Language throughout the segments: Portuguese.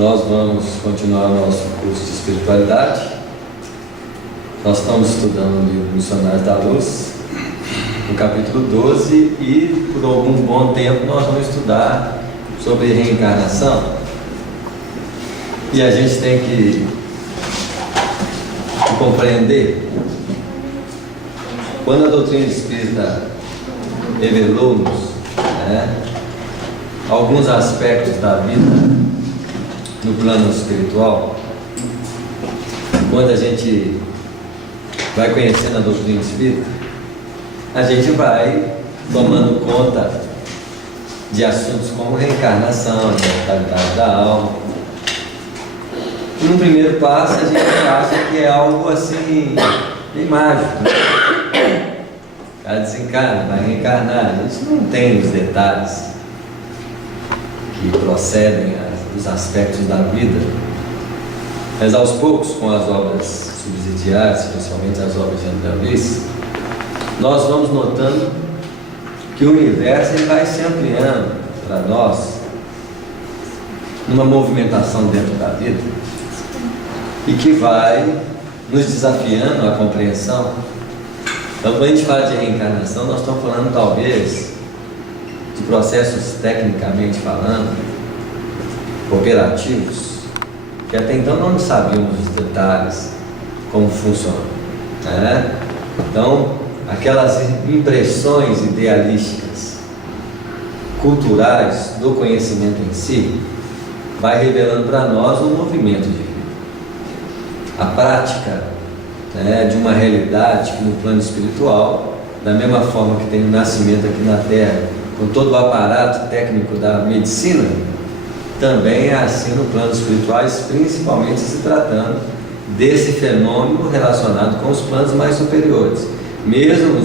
Nós vamos continuar o nosso curso de espiritualidade. Nós estamos estudando o livro Missionários da Luz, no capítulo 12, e por algum bom tempo nós vamos estudar sobre reencarnação. E a gente tem que compreender, quando a doutrina espírita revelou-nos alguns aspectos da vida no plano espiritual, quando a gente vai conhecendo a doutrina espírita, a gente vai tomando conta de assuntos como reencarnação, imortalidade da alma. E no primeiro passo a gente acha que é algo assim, bem mágico, né? O cara desencarna, vai reencarnar. A gente não tem os detalhes que procedem dos aspectos da vida, mas aos poucos, com as obras subsidiárias, especialmente as obras de André Luiz, nós vamos notando que o universo ele vai se ampliando para nós numa movimentação dentro da vida e que vai nos desafiando a compreensão. Então, quando a gente fala de reencarnação, nós estamos falando talvez de processos tecnicamente falando, operativos, que até então não sabíamos os detalhes, como funciona, né? Então, aquelas impressões idealísticas, culturais do conhecimento em si, vai revelando para nós um movimento de vida. A prática de uma realidade que no plano espiritual, da mesma forma que tem o nascimento aqui na Terra, com todo o aparato técnico da medicina, também é assim no plano espiritual, principalmente se tratando desse fenômeno relacionado com os planos mais superiores. Mesmo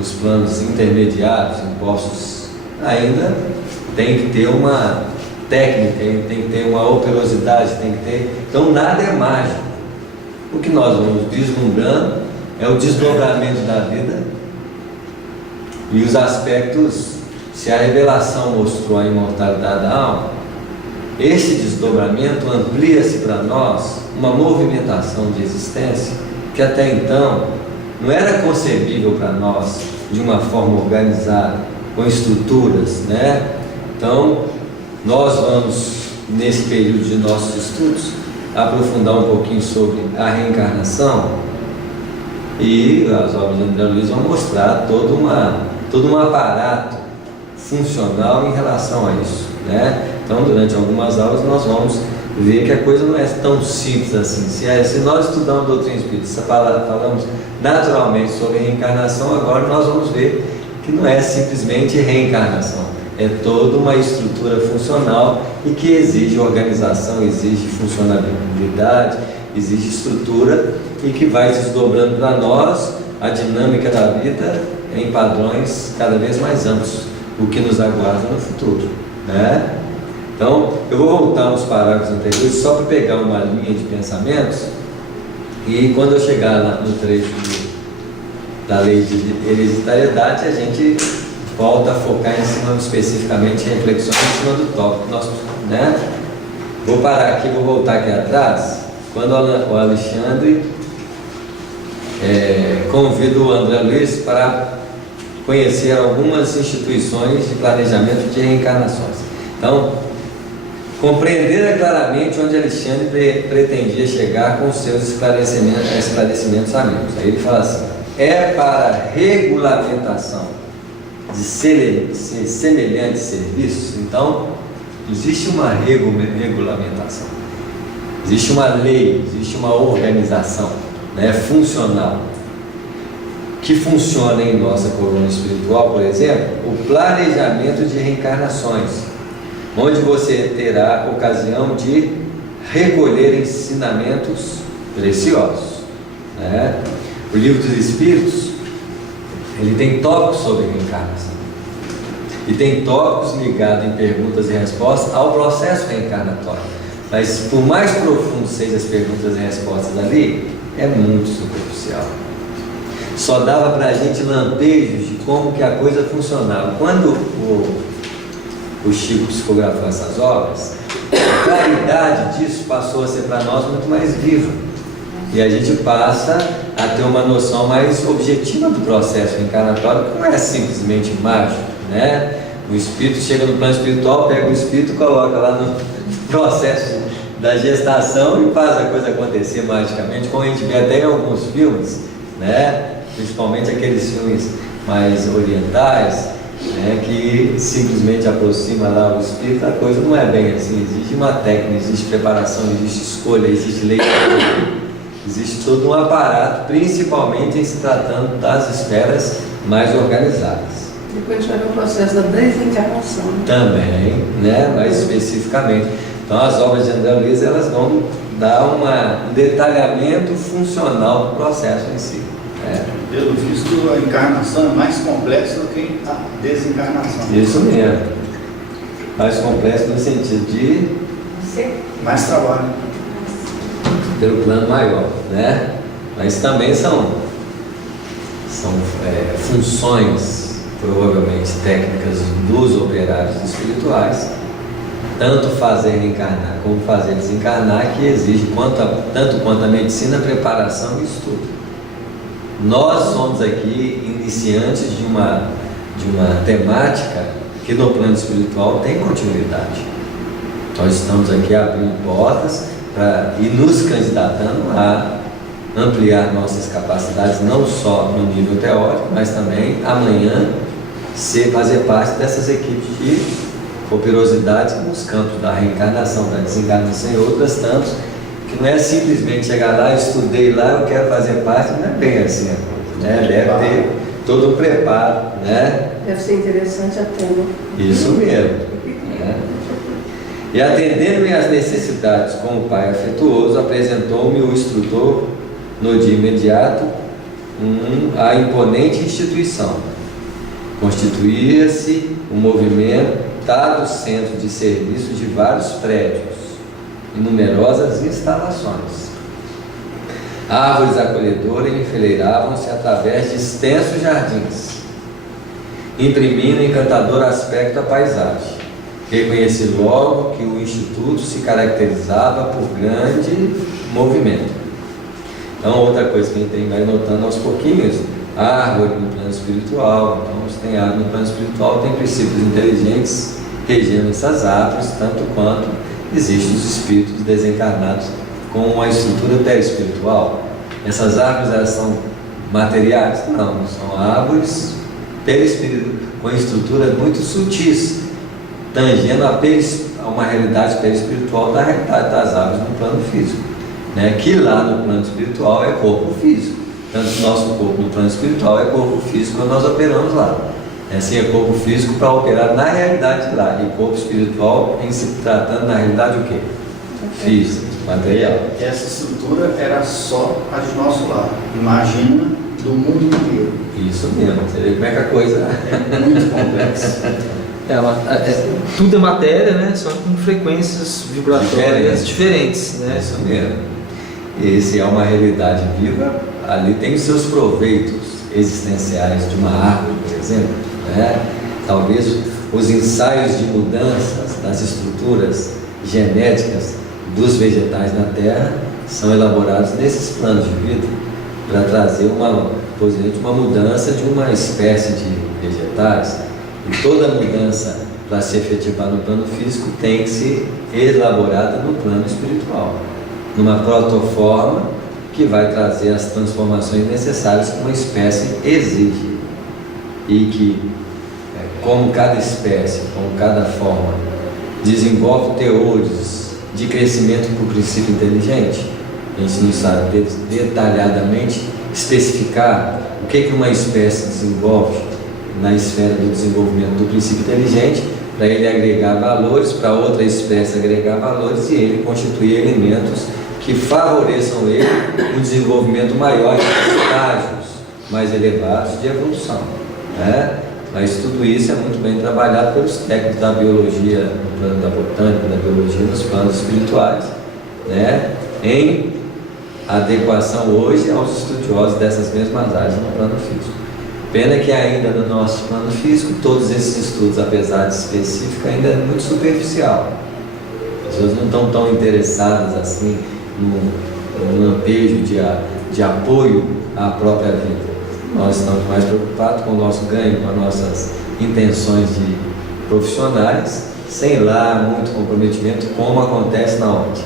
os planos intermediários, impostos, ainda tem que ter uma técnica, tem que ter uma operosidade, tem que ter... Então nada é mágico. O que nós vamos vislumbrando é o desdobramento da vida e os aspectos. Se a revelação mostrou a imortalidade da alma, esse desdobramento amplia-se para nós uma movimentação de existência que até então não era concebível para nós de uma forma organizada, com estruturas, né? Então, nós vamos, nesse período de nossos estudos, aprofundar um pouquinho sobre a reencarnação, e as obras de André Luiz vão mostrar todo um aparato funcional em relação a isso, né? Então, durante algumas aulas nós vamos ver que a coisa não é tão simples assim. Se nós estudamos doutrina espírita, falamos naturalmente sobre reencarnação, agora nós vamos ver que não é simplesmente reencarnação, é toda uma estrutura funcional e que exige organização, exige funcionalidade, exige estrutura, e que vai desdobrando para nós a dinâmica da vida em padrões cada vez mais amplos, o que nos aguarda no futuro, né? Então, eu vou voltar aos parágrafos anteriores só para pegar uma linha de pensamentos, e quando eu chegar no trecho da lei de hereditariedade, a gente volta a focar em cima, especificamente, em reflexões em cima do tópico, né? Vou parar aqui, vou voltar aqui atrás, quando o Alexandre convida o André Luiz para conhecer algumas instituições de planejamento de reencarnações. Então, compreender claramente onde Alexandre pretendia chegar com os seus esclarecimentos amigos. Aí ele fala assim: é para regulamentação de semelhantes serviços. Então, existe uma regulamentação, existe uma lei, existe uma organização, né, funcional, que funciona em nossa coluna espiritual, por exemplo, o planejamento de reencarnações, onde você terá ocasião de recolher ensinamentos preciosos, né? O Livro dos Espíritos, ele tem tópicos sobre reencarnação, e tem tópicos ligados em perguntas e respostas ao processo reencarnatório, mas por mais profundo sejam as perguntas e respostas ali, é muito superficial. Só dava para a gente lampejos de como que a coisa funcionava. Quando o Chico psicografou essas obras, a claridade disso passou a ser para nós muito mais viva. E a gente passa a ter uma noção mais objetiva do processo reencarnatório, que não é simplesmente mágico, né? O espírito chega no plano espiritual, pega o espírito, coloca lá no processo da gestação e faz a coisa acontecer magicamente, como a gente vê até em alguns filmes, né? Principalmente aqueles filmes mais orientais, né? Que simplesmente aproxima lá o espírito. A coisa não é bem assim, existe uma técnica, existe preparação, existe escolha, existe leitura. Existe todo um aparato, principalmente em se tratando das esferas mais organizadas. Depois a gente vai ver o processo da desencarnação. Também, né? Mais especificamente. Então as obras de André Luiz, elas vão dar um detalhamento funcional do processo em si. Né? Pelo visto, a encarnação é mais complexa do que a desencarnação. Isso mesmo. Mais complexo no sentido de mais trabalho. Pelo plano maior, né? Mas também são funções, provavelmente técnicas dos operários espirituais, tanto fazer encarnar como fazer desencarnar, que exige tanto quanto a medicina, preparação e estudo. Nós somos aqui iniciantes de uma temática que no plano espiritual tem continuidade. Nós estamos aqui abrindo portas e nos candidatando a ampliar nossas capacidades, não só no nível teórico, mas também amanhã fazer parte dessas equipes de operosidades nos campos da reencarnação, da desencarnação e outras tantas, que não é simplesmente chegar lá, estudei lá, eu quero fazer parte, não é bem assim a coisa, né? Deve ter todo um preparo, né? Deve ser interessante a turma. Isso mesmo, né? E atendendo-me às necessidades com o pai afetuoso, apresentou-me o instrutor no dia imediato a imponente instituição. Constituía-se um movimentado centro de serviço de vários prédios e numerosas instalações. Árvores acolhedoras enfileiravam-se através de extensos jardins, imprimindo encantador aspecto à paisagem. Reconheci logo que o Instituto se caracterizava por grande movimento. Então, outra coisa que a gente vai notando aos pouquinhos, árvore no plano espiritual. Então, se tem árvore no plano espiritual, tem princípios inteligentes regendo essas árvores, tanto quanto existem os espíritos desencarnados com uma estrutura perispiritual. Essas árvores, elas são materiais? Não, são árvores com estruturas muito sutis, tangendo a uma realidade perispiritual da realidade das árvores no plano físico, né? Que lá no plano espiritual é corpo físico. Tanto o nosso corpo no plano espiritual é corpo físico quando nós operamos lá. Assim, é corpo físico para operar na realidade de lá, e corpo espiritual em se tratando na realidade o quê? Físico, material. Essa estrutura era só a de nosso lado. Imagina do mundo inteiro. Isso mesmo, você vê como é que a coisa é muito complexa. Tudo é matéria, né? Só com frequências vibratórias diferentes, né? Isso mesmo. E se é uma realidade viva, ali tem os seus proveitos existenciais de uma árvore, por exemplo, né? Talvez os ensaios de mudanças das estruturas genéticas dos vegetais na Terra são elaborados nesses planos de vida para trazer uma mudança de uma espécie de vegetais. E toda mudança para se efetivar no plano físico tem que ser elaborada no plano espiritual, numa protoforma que vai trazer as transformações necessárias que uma espécie exige. E que, como cada espécie, como cada forma, desenvolve teores de crescimento por princípio inteligente, a gente não sabe detalhadamente especificar o que uma espécie desenvolve na esfera do desenvolvimento do princípio inteligente, para ele agregar valores, para outra espécie agregar valores e ele constituir elementos que favoreçam ele um desenvolvimento maior em estágios mais elevados de evolução, né? Mas tudo isso é muito bem trabalhado pelos técnicos da biologia, no plano da botânica, da biologia, nos planos espirituais, né? Em adequação hoje aos estudiosos dessas mesmas áreas no plano físico. Pena que ainda no nosso plano físico, todos esses estudos, apesar de específico, ainda é muito superficial. As pessoas não estão tão interessadas assim no lampejo de apoio à própria vida. Nós estamos mais preocupados com o nosso ganho, com as nossas intenções de profissionais, sem lá muito comprometimento, como acontece na onde?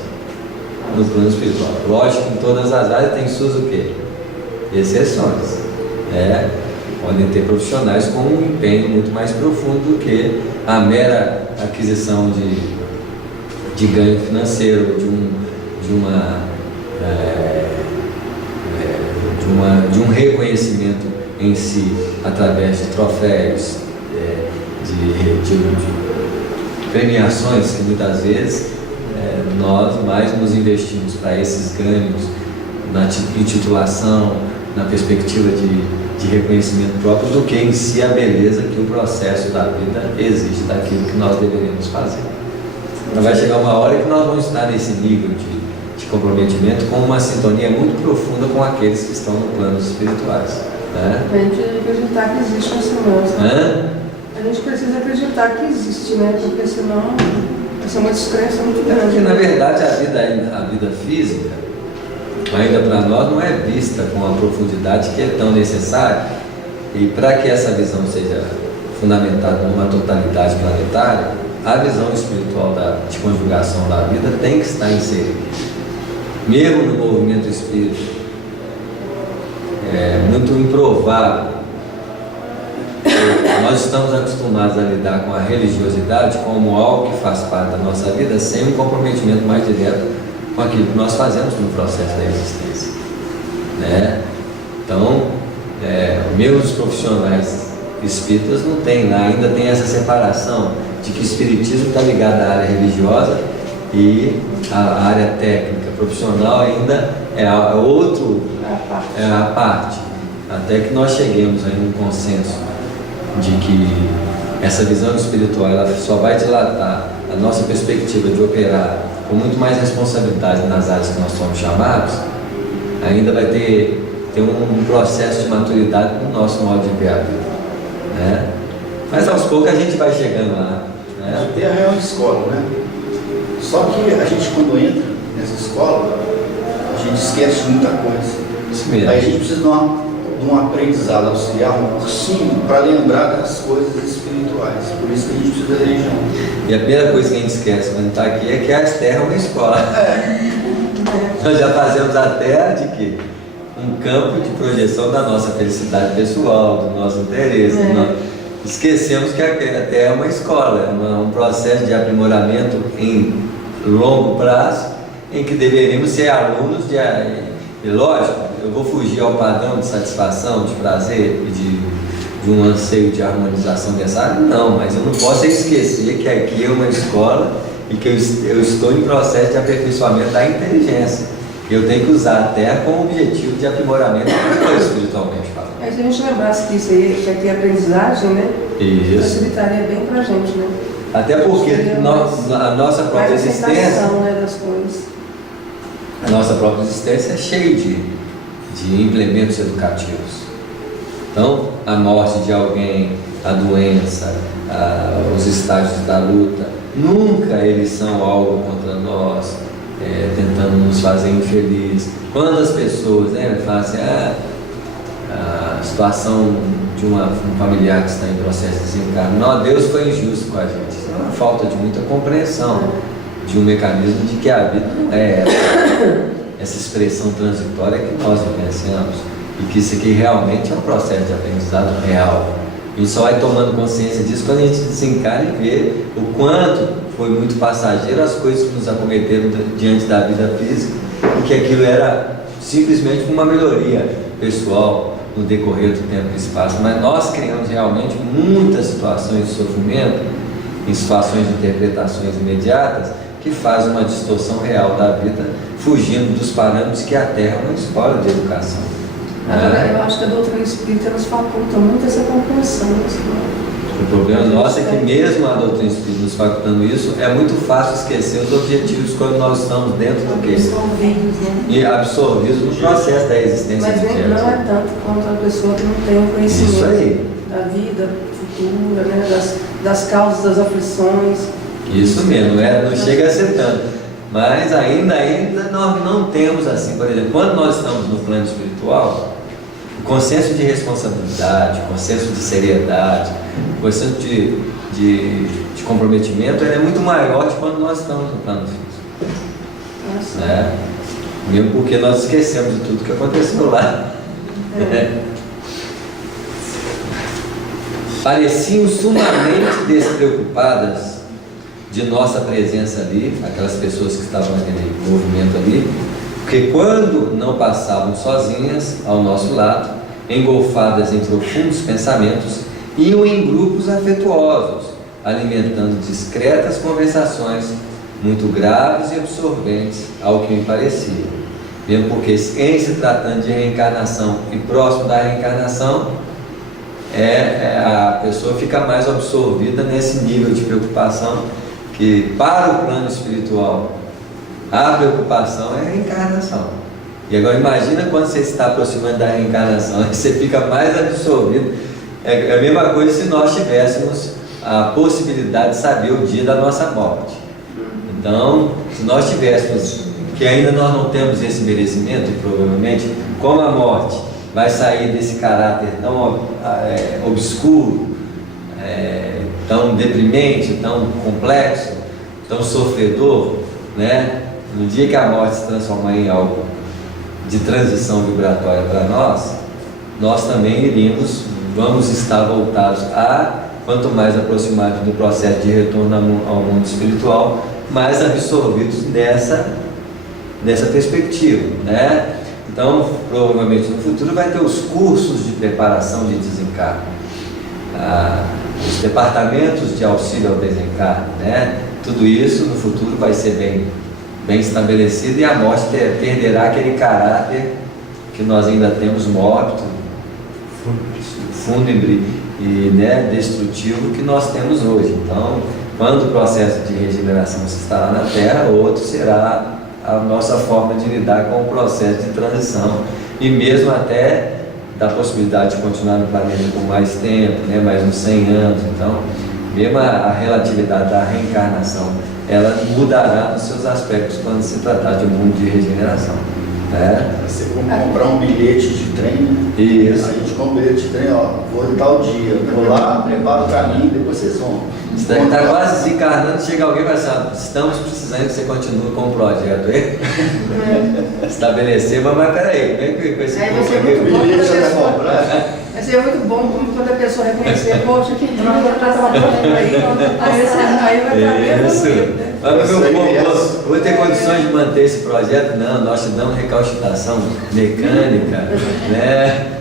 No plano espiritual. Lógico que em todas as áreas tem suas o quê? Exceções. Podem ter profissionais com um empenho muito mais profundo do que a mera aquisição de ganho financeiro, de um reconhecimento em si, através de troféus, de premiações que muitas vezes nós mais nos investimos para esses ganhos na intitulação, na perspectiva de reconhecimento próprio, do que em si a beleza que o processo da vida exige daquilo que nós deveríamos fazer. Então vai chegar uma hora que nós vamos estar nesse nível de comprometimento com uma sintonia muito profunda com aqueles que estão no plano espirituais. Né? A gente acreditar que existe um Senhor. A gente precisa acreditar que existe, né? Porque senão vai ser uma descrença muito grande. Porque na verdade a vida física, ainda para nós, não é vista com a profundidade que é tão necessária, e para que essa visão seja fundamentada numa totalidade planetária, a visão espiritual de conjugação da vida tem que estar inserida. Mesmo no movimento espírita, é muito improvável. Nós estamos acostumados a lidar com a religiosidade como algo que faz parte da nossa vida, sem um comprometimento mais direto com aquilo que nós fazemos no processo da existência. Né? Então, mesmo os profissionais espíritas não têm lá, ainda tem essa separação de que o espiritismo está ligado à área religiosa e a área técnica profissional ainda é a parte. Até que nós cheguemos a um consenso de que essa visão espiritual ela só vai dilatar a nossa perspectiva de operar com muito mais responsabilidade nas áreas que nós somos chamados, ainda vai ter um processo de maturidade no nosso modo de ver a vida. Né? Mas aos poucos a gente vai chegando lá. Né? Tem a real escola, né? Só que a gente, quando entra nessa escola, a gente esquece muita coisa. Isso mesmo. Aí a gente precisa de um aprendizado auxiliar, um cursinho, para lembrar das coisas espirituais. Por isso que a gente precisa da religião. E a primeira coisa que a gente esquece quando está aqui é que a Terra é uma escola. Nós já fazemos a Terra de quê? Um campo de projeção da nossa felicidade pessoal, do nosso interesse. Esquecemos que a Terra é uma escola, um processo de aprimoramento em longo prazo, em que deveríamos ser alunos e lógico, eu vou fugir ao padrão de satisfação, de prazer e de um anseio de harmonização dessa área? Não, mas eu não posso esquecer que aqui é uma escola e que eu estou em processo de aperfeiçoamento da inteligência. Eu tenho que usar a Terra como objetivo de aprimoramento espiritualmente falando. Aí se a gente lembrasse que isso aí, que aqui é aprendizagem, né? Isso. Facilitaria bem pra gente, né? Até porque a nossa própria existência, né, das coisas. a nossa própria existência é cheia de implementos educativos. Então, a morte de alguém, a doença, os estágios da luta, nunca eles são algo contra nós, tentando nos fazer infeliz. Quando as pessoas falam assim, a situação de um familiar que está em processo de desencarne, não, Deus foi injusto com a gente. Isso é uma falta de muita compreensão de um mecanismo de que a vida não é essa expressão transitória que nós vivenciamos, e que isso aqui realmente é um processo de aprendizado real. A gente só vai tomando consciência disso quando a gente desencarna e vê o quanto foi muito passageiro as coisas que nos acometeram diante da vida física, e que aquilo era simplesmente uma melhoria pessoal no decorrer do tempo e espaço. Mas nós criamos realmente muitas situações de sofrimento, em situações de interpretações imediatas, que fazem uma distorção real da vida, fugindo dos parâmetros que a Terra é uma escola de educação. Agora, eu acho que a doutrina espírita nos faculta muito essa compreensão. O problema nosso é que mesmo a doutrina espírita nos facultando isso, é muito fácil esquecer os objetivos quando nós estamos dentro do que? Absorvidos, né? E absorvidos no processo da existência. Mas nem, não é tanto quanto a pessoa que não tem um conhecimento da vida futura, né? das causas das aflições. Isso mesmo, não chega a ser tanto. Mas ainda nós não temos assim, por exemplo, quando nós estamos no plano espiritual, o consenso de responsabilidade, o consenso de seriedade, o consenso de comprometimento ele é muito maior de quando nós estamos no plano físico. Né? Mesmo porque nós esquecemos de tudo que aconteceu lá. Pareciam sumamente despreocupadas de nossa presença ali, aquelas pessoas que estavam naquele movimento ali, porque quando não passavam sozinhas ao nosso lado, engolfadas em profundos pensamentos, iam em grupos afetuosos, alimentando discretas conversações muito graves e absorventes, ao que me parecia. Mesmo porque, em se tratando de reencarnação e próximo da reencarnação, a pessoa fica mais absorvida nesse nível de preocupação, que para o plano espiritual a preocupação é a reencarnação. E agora imagina quando você está aproximando da reencarnação, você fica mais absorvido. É a mesma coisa se nós tivéssemos a possibilidade de saber o dia da nossa morte. Então, se nós tivéssemos, que ainda nós não temos esse merecimento, e provavelmente, como a morte vai sair desse caráter tão obscuro, tão deprimente, tão complexo, tão sofredor, né? No dia que a morte se transformar em algo de transição vibratória para nós também vamos estar voltados quanto mais aproximados do processo de retorno ao mundo espiritual, mais absorvidos dessa perspectiva, né? Então, provavelmente no futuro vai ter os cursos de preparação de desencarne, os departamentos de auxílio ao desencarne, né? Tudo isso no futuro vai ser bem estabelecido, e a morte perderá aquele caráter que nós ainda temos mórbido, fúnebre e destrutivo que nós temos hoje. Então, quando o processo de regeneração se instalar na Terra, outro será a nossa forma de lidar com o processo de transição, e mesmo até da possibilidade de continuar no planeta por mais tempo, mais uns 100 anos. Então, mesmo a relatividade da reencarnação, ela mudará nos seus aspectos quando se tratar de um mundo de regeneração. Você comprar um bilhete de trem, né? Isso. A gente compra um bilhete de trem, vou em tal dia, vou lá, preparo o caminho, depois vocês vão. Você está quase desencarnando, chega alguém e vai falar, estamos precisando que você continue com o projeto aí. Estabelecer, mas peraí, vem com esse bilhete já está comprado. Vai ser muito bom quando a pessoa reconhecer, poxa, que droga, eu estava botando aí vai estar isso. Né? Mas meu povo, vou ter condições de manter esse projeto? Não, nós te damos recauchutação mecânica,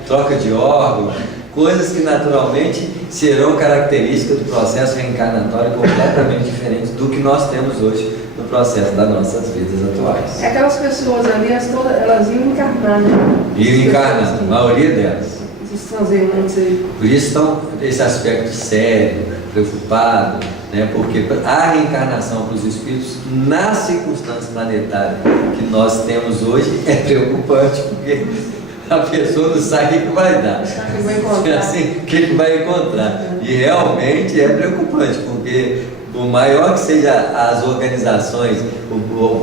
troca de órgão, coisas que naturalmente serão características do processo reencarnatório completamente diferentes do que nós temos hoje no processo das nossas vidas atuais. Aquelas pessoas ali, elas iam encarnar, né? Iam encarnar, a maioria delas. Por isso estão esse aspecto sério, preocupado, porque a reencarnação para os espíritos nas circunstâncias planetárias que nós temos hoje é preocupante, porque a pessoa não sabe o que vai dar, o que vai encontrar. E realmente é preocupante, porque por maior que seja as organizações,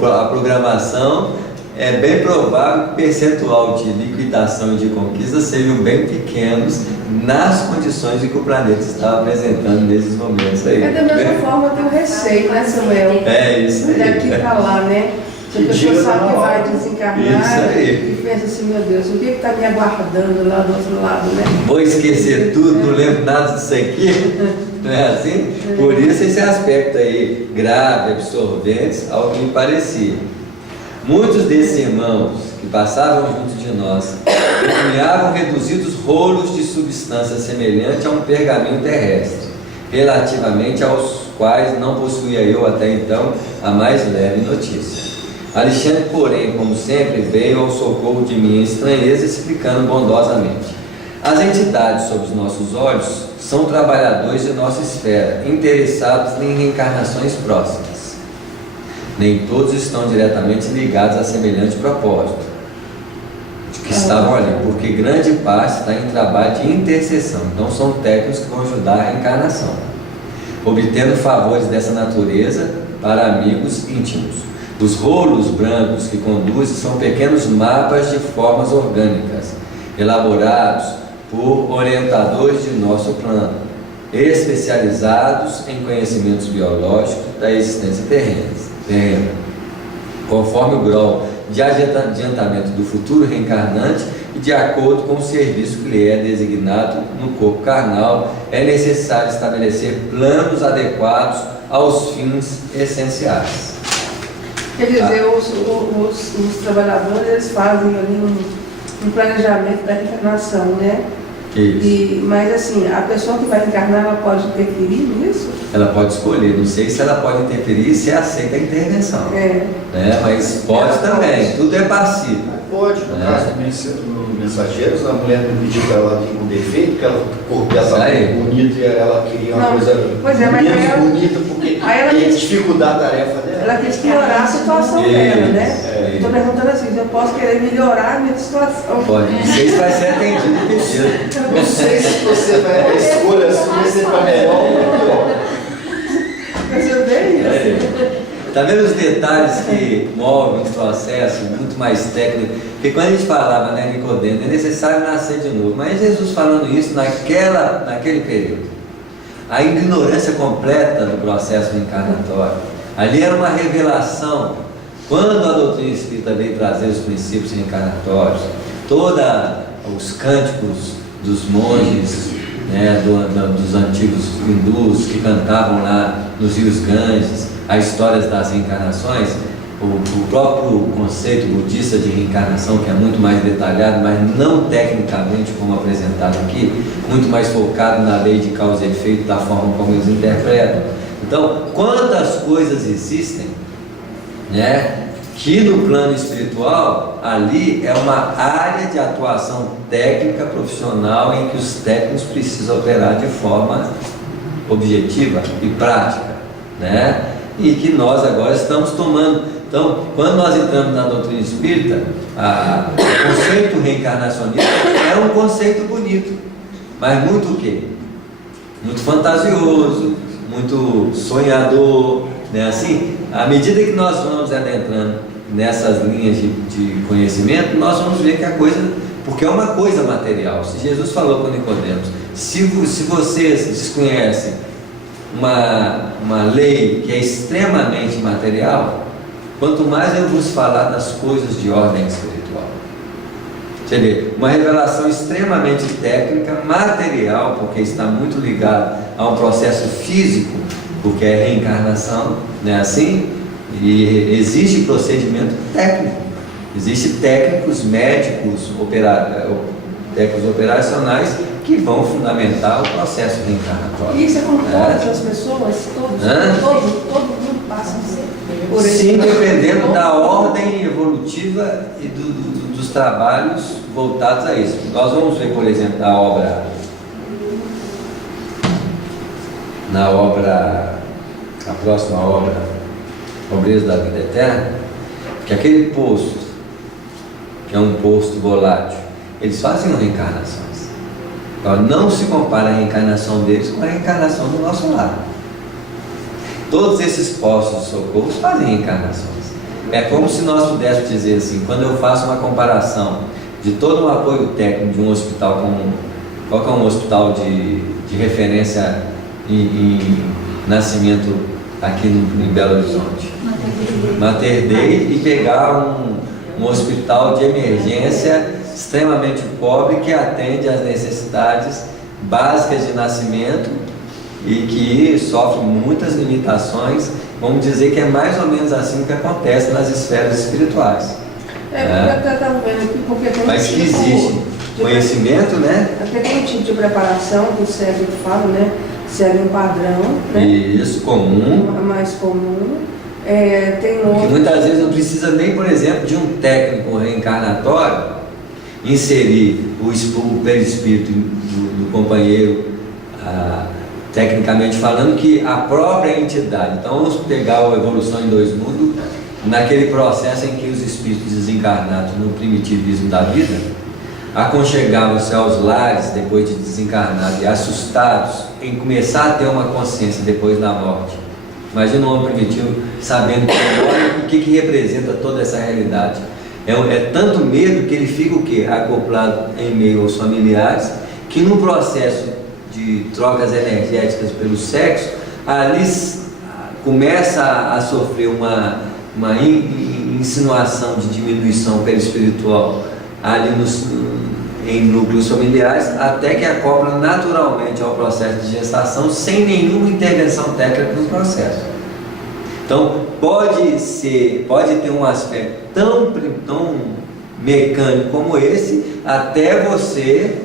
a programação, é bem provável que o percentual de liquidação e de conquista sejam bem pequenos nas condições em que o planeta está apresentando nesses momentos aí. É da mesma forma tem o receio, né, Samuel? É isso aí. Daqui para lá, né? Se a pessoa sabe que vai desencarnar e pensa assim, meu Deus, o que está me aguardando lá do outro lado, né? Vou esquecer tudo, não lembro nada disso aqui. Não é assim? Por isso esse aspecto aí, grave, absorvente, ao que me parecia. Muitos desses irmãos que passavam junto de nós empunhavam reduzidos rolos de substância semelhante a um pergaminho terrestre, relativamente aos quais não possuía eu até então a mais leve notícia. Alexandre, porém, como sempre, veio ao socorro de minha estranheza, explicando bondosamente: as entidades sob os nossos olhos são trabalhadores de nossa esfera, interessados em reencarnações próximas. Nem todos estão diretamente ligados a semelhante propósito que estavam ali, porque grande parte está em trabalho de intercessão. Então são técnicos que vão ajudar a reencarnação. obtendo favores dessa natureza para amigos íntimos. Os rolos brancos que conduzem são pequenos mapas de formas orgânicas, elaborados por orientadores de nosso plano, especializados em conhecimentos biológicos da existência terrena. Conforme o grau de adiantamento do futuro reencarnante e de acordo com o serviço que lhe é designado no corpo carnal, é necessário estabelecer planos adequados aos fins essenciais. Quer dizer, os trabalhadores, eles fazem ali um planejamento da reencarnação, né? Isso. Mas assim, a pessoa que vai encarnar, ela pode interferir nisso? Ela pode escolher, não sei se ela pode interferir, se aceita a intervenção. Né? Mas pode também, tudo é passivo. Pode, no caso do Mensageiros, a mulher me pediu para ela vir com defeito, porque o corpo dela estava bonito e ela queria uma coisa menos bonita, porque ia dificultar a tarefa dela. Ela quis piorar a situação dela, né? Estou perguntando assim, eu posso querer melhorar a minha situação. Pode, não sei se vai ser atendido o pedido. Não sei se você vai escolher se para melhor ou pior. Mas eu dei isso. Está vendo os detalhes que movem o processo, muito mais técnico? Porque quando a gente falava, né, Nicodemo, é necessário nascer de novo. Mas Jesus falando isso naquele período. A ignorância completa do processo reencarnatório. Ali era uma revelação. Quando a doutrina espírita veio trazer os princípios reencarnatórios, todos os cânticos dos monges, né, dos antigos hindus que cantavam lá nos rios Ganges, as histórias das reencarnações, o próprio conceito budista de reencarnação, que é muito mais detalhado, mas não tecnicamente como apresentado aqui, muito mais focado na lei de causa e efeito, da forma como eles interpretam. Então, quantas coisas existem, né, que no plano espiritual, ali é uma área de atuação técnica, profissional, em que os técnicos precisam operar de forma objetiva e prática, né? E que nós agora estamos tomando. Então, quando nós entramos na doutrina espírita, o conceito reencarnacionista é um conceito bonito, mas muito o quê? Muito fantasioso, muito sonhador, né? Assim, à medida que nós vamos adentrando nessas linhas de conhecimento, nós vamos ver que a coisa, porque é uma coisa material. Se Jesus falou com Nicodemos, se vocês desconhecem uma lei que é extremamente material, quanto mais eu vos falar das coisas de ordem espiritual. Você vê, uma revelação extremamente técnica, material, porque está muito ligado a um processo físico, porque é reencarnação, não é assim? E existe procedimento técnico, existem técnicos médicos, técnicos operacionais que vão fundamentar o processo reencarnatório. E isso é com todas as pessoas? Todo mundo passa por isso? Sim, dependendo da ordem evolutiva e dos trabalhos voltados a isso. Nós vamos ver, por exemplo, a próxima obra, Obreiros da Vida Eterna, que aquele posto, que é um posto volátil, eles fazem reencarnações. Então, não se compara a reencarnação deles com a reencarnação do nosso lado. Todos esses postos de socorro fazem reencarnações. É como se nós pudéssemos dizer assim, quando eu faço uma comparação de todo o apoio técnico de um hospital comum, qual que é um hospital de referência em nascimento aqui em Belo Horizonte? Mater Dei, e pegar um hospital de emergência extremamente pobre que atende às necessidades básicas de nascimento e que sofre muitas limitações. Vamos dizer que é mais ou menos assim que acontece nas esferas espirituais. Mas que existe conhecimento, né? Até tem um tipo de preparação que o cérebro fala, né? Segue um padrão, né? Isso, comum. É mais comum. Tem outro. Que muitas vezes não precisa nem, por exemplo, de um técnico reencarnatório inserir o perispírito do companheiro, tecnicamente falando, que a própria entidade. Então vamos pegar a Evolução em Dois Mundos, naquele processo em que os espíritos desencarnados no primitivismo da vida, aconchegavam-se aos lares depois de desencarnados e assustados em começar a ter uma consciência depois da morte. Imagina um homem primitivo sabendo o que representa toda essa realidade. É tanto medo que ele fica o quê? Acoplado em meio aos familiares, que no processo de trocas energéticas pelo sexo, ali começa a sofrer uma insinuação de diminuição perispiritual ali em núcleos familiares, até que acopla naturalmente ao processo de gestação sem nenhuma intervenção técnica no processo. Então pode ter um aspecto tão mecânico como esse, até você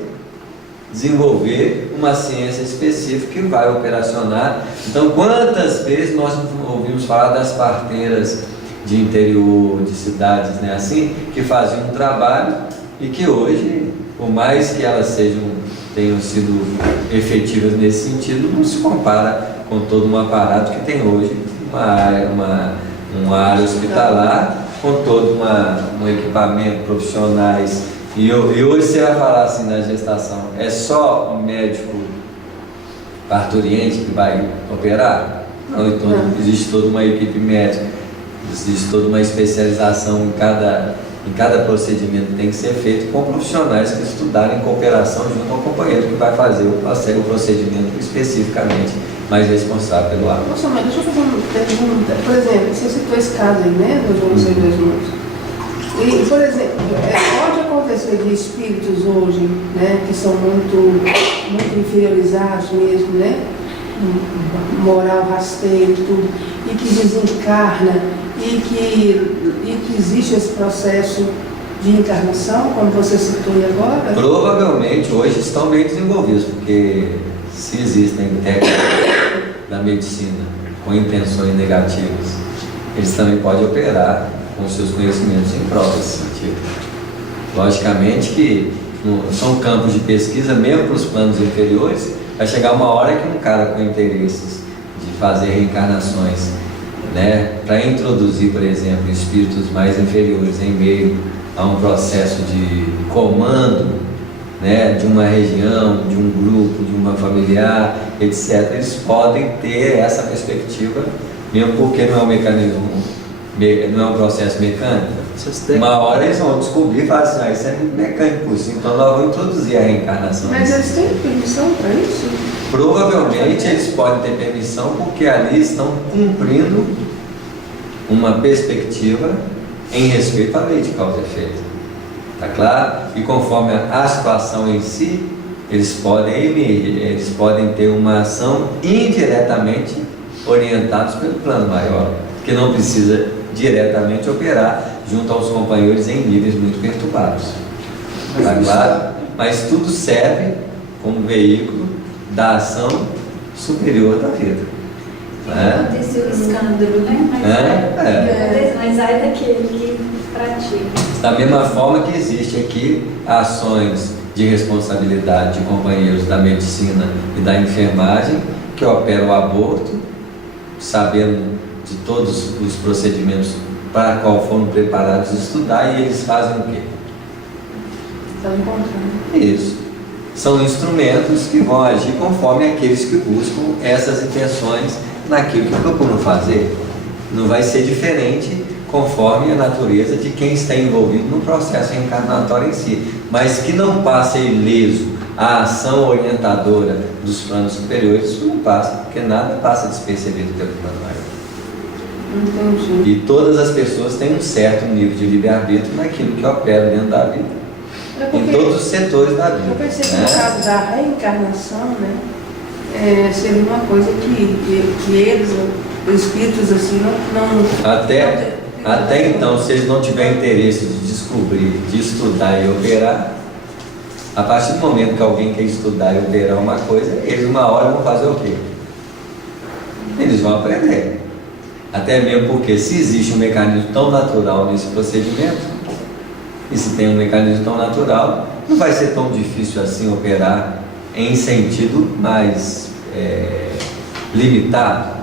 desenvolver uma ciência específica que vai operacionar. Então, quantas vezes nós ouvimos falar das parteiras de interior, de cidades, né, assim, que faziam um trabalho e que hoje, por mais que elas tenham sido efetivas nesse sentido, não se compara com todo um aparato que tem hoje, uma área hospitalar, com todo um equipamento, profissionais. E hoje você vai falar assim na gestação, é só um médico parturiente que vai operar? Não, então existe toda uma equipe médica, existe toda uma especialização em cada procedimento que tem que ser feito com profissionais que estudaram em cooperação junto ao companheiro que vai fazer o procedimento especificamente mais responsável pelo ato. Nossa, mas deixa eu fazer uma pergunta. Por exemplo, você citou esse caso aí, né, dos homens e das mãos. E, por exemplo, pode acontecer de espíritos hoje, né, que são muito inferiorizados mesmo, né, moral, rasteiro e tudo, e que desencarna, e que existe esse processo de encarnação, como você citou agora? Provavelmente hoje estão bem desenvolvidos, porque se existem técnicas da medicina com intenções negativas, eles também podem operar com seus conhecimentos em prova desse sentido. Logicamente que são campos de pesquisa, mesmo para os planos inferiores, vai chegar uma hora que um cara com interesses de fazer reencarnações, né, para introduzir, por exemplo, espíritos mais inferiores em meio a um processo de comando, né, de uma região, de um grupo, de uma familiar, etc., eles podem ter essa perspectiva, mesmo porque não é um mecanismo, não é um processo mecânico. Uma hora eles vão descobrir e falar assim, isso é muito mecânico, então nós vamos introduzir a reencarnação. Mas eles têm permissão para isso? Provavelmente eles podem ter permissão porque ali estão cumprindo uma perspectiva em respeito à lei de causa e efeito. Tá claro? E conforme a situação em si, eles podem ter uma ação indiretamente orientados pelo plano maior, que não precisa diretamente operar junto aos companheiros em níveis muito perturbados. Tá claro? Mas tudo serve como veículo da ação superior da vida. Aconteceu o escândalo, né? Mas ai daquele que pratica. Da mesma forma que existe aqui ações de responsabilidade de companheiros da medicina e da enfermagem que operam o aborto, sabendo de todos os procedimentos para qual foram preparados estudar, e eles fazem o quê? Estão encontrando. Isso. São instrumentos que vão agir conforme aqueles que buscam essas intenções naquilo que procuram fazer. Não vai ser diferente conforme a natureza de quem está envolvido no processo reencarnatório em si, mas que não passa ileso a ação orientadora dos planos superiores, isso não passa, porque nada passa despercebido pelo plano maior. Entendi. E todas as pessoas têm um certo nível de livre-arbítrio naquilo que opera dentro da vida, em todos os setores da vida. Eu pensei que no caso da reencarnação, né, seria uma coisa que eles, os espíritos assim, não... Até então, se eles não tiverem interesse de descobrir, de estudar e operar, a partir do momento que alguém quer estudar e operar uma coisa, eles uma hora vão fazer o quê? Eles vão aprender. Até mesmo porque se existe um mecanismo tão natural nesse procedimento, e se tem um mecanismo tão natural, não vai ser tão difícil assim operar em sentido mais limitado.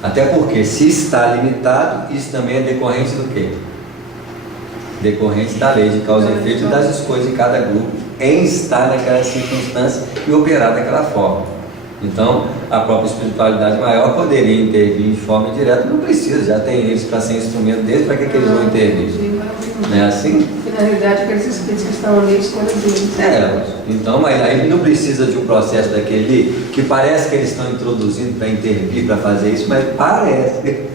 Até porque se está limitado, isso também é decorrente do quê? decorrente da lei de causa e efeito e das escolhas de cada grupo em estar naquela circunstância e operar daquela forma. Então, a própria espiritualidade maior poderia intervir de forma indireta, não precisa, já tem eles para ser instrumento deles, para que eles vão intervir? Não é assim? Na realidade, aqueles espíritos que estão ali, escolha deles. Então, mas aí não precisa de um processo daquele que parece que eles estão introduzindo para intervir, para fazer isso, mas parece.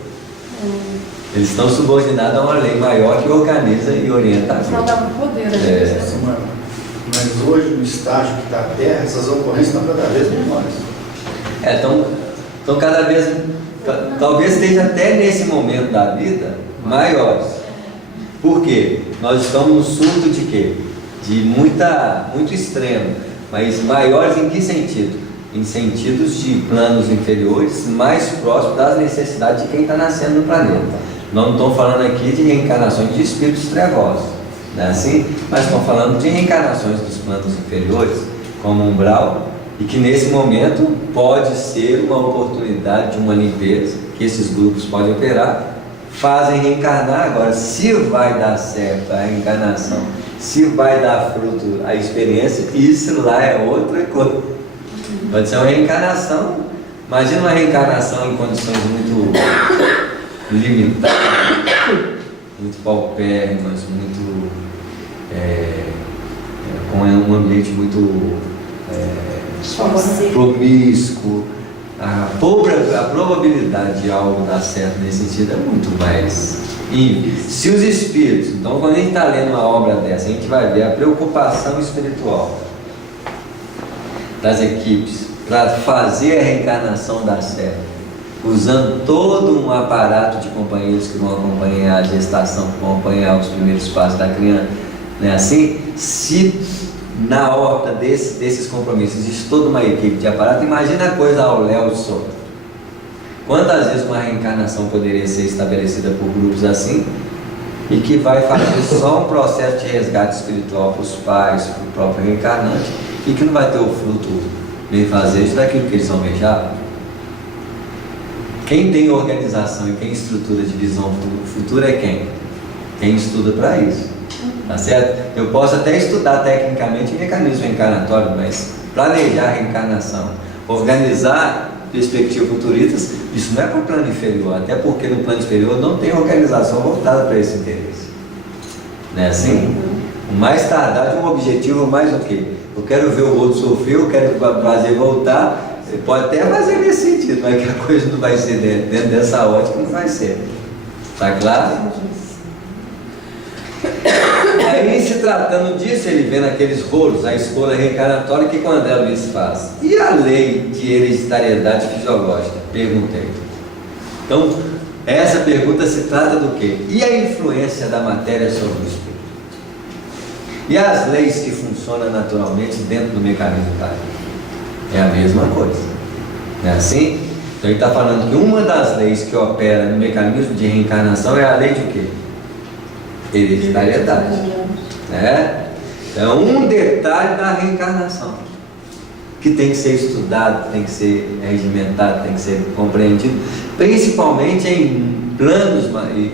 Eles estão subordinados a uma lei maior que organiza e orienta a vida. Não dá muito poder, né? Mas hoje, no estágio que está a Terra, essas ocorrências estão cada vez menores. Então cada vez, talvez esteja até nesse momento da vida, maiores. Por quê? Nós estamos no surto de quê? De muito extremo, mas maiores em que sentido? Em sentidos de planos inferiores, mais próximos das necessidades de quem está nascendo no planeta. Não estamos falando aqui de reencarnações de espíritos trevosos, não é assim? Mas estamos falando de reencarnações dos planos inferiores, como umbral, e que nesse momento pode ser uma oportunidade de uma limpeza, que esses grupos podem operar, fazem reencarnar. Agora, se vai dar certo a reencarnação, se vai dar fruto a experiência, isso lá é outra coisa. Pode ser uma reencarnação, imagina uma reencarnação em condições muito limitadas, muito paupérrimas, com um ambiente muito promíscuo. A probabilidade de algo dar certo nesse sentido é muito mais ínfima. Se os espíritos, então quando a gente está lendo uma obra dessa, a gente vai ver a preocupação espiritual das equipes para fazer a reencarnação dar certo, usando todo um aparato de companheiros que vão acompanhar a gestação, que vão acompanhar os primeiros passos da criança, não é assim? Se na horta desses compromissos existe toda uma equipe de aparato, imagina a coisa ao léu de solto. Quantas vezes uma reencarnação poderia ser estabelecida por grupos assim, e que vai fazer só um processo de resgate espiritual para os pais, para o próprio reencarnante, e que não vai ter o fruto benfazejo daquilo que eles almejavam? Quem tem organização e quem estrutura de visão futura é quem? Quem estuda para isso. Tá certo? Eu posso até estudar tecnicamente mecanismo reencarnatório, mas planejar a reencarnação, organizar perspectivas futuristas, isso não é para o plano inferior, até porque no plano inferior não tem organização voltada para esse interesse. Não é assim? O mais tardar de um objetivo, mais o quê? Eu quero ver o outro sofrer, eu quero fazer voltar, pode até fazer nesse sentido, mas que a coisa não vai ser dentro dessa ótica, não vai ser. Tá claro? Aí, se tratando disso, ele vê naqueles rolos a escolha reencarnatória que o André Luiz faz. E a lei de hereditariedade fisiológica? Perguntei. Então, essa pergunta se trata do quê? E a influência da matéria sobre o espírito? E as leis que funcionam naturalmente dentro do mecanismo da lei? É a mesma coisa. Não é assim? Então, ele está falando que uma das leis que opera no mecanismo de reencarnação é a lei de quê? Hereditariedade, né? Então, um detalhe da reencarnação que tem que ser estudado, tem que ser regimentado, tem que ser compreendido, principalmente em planos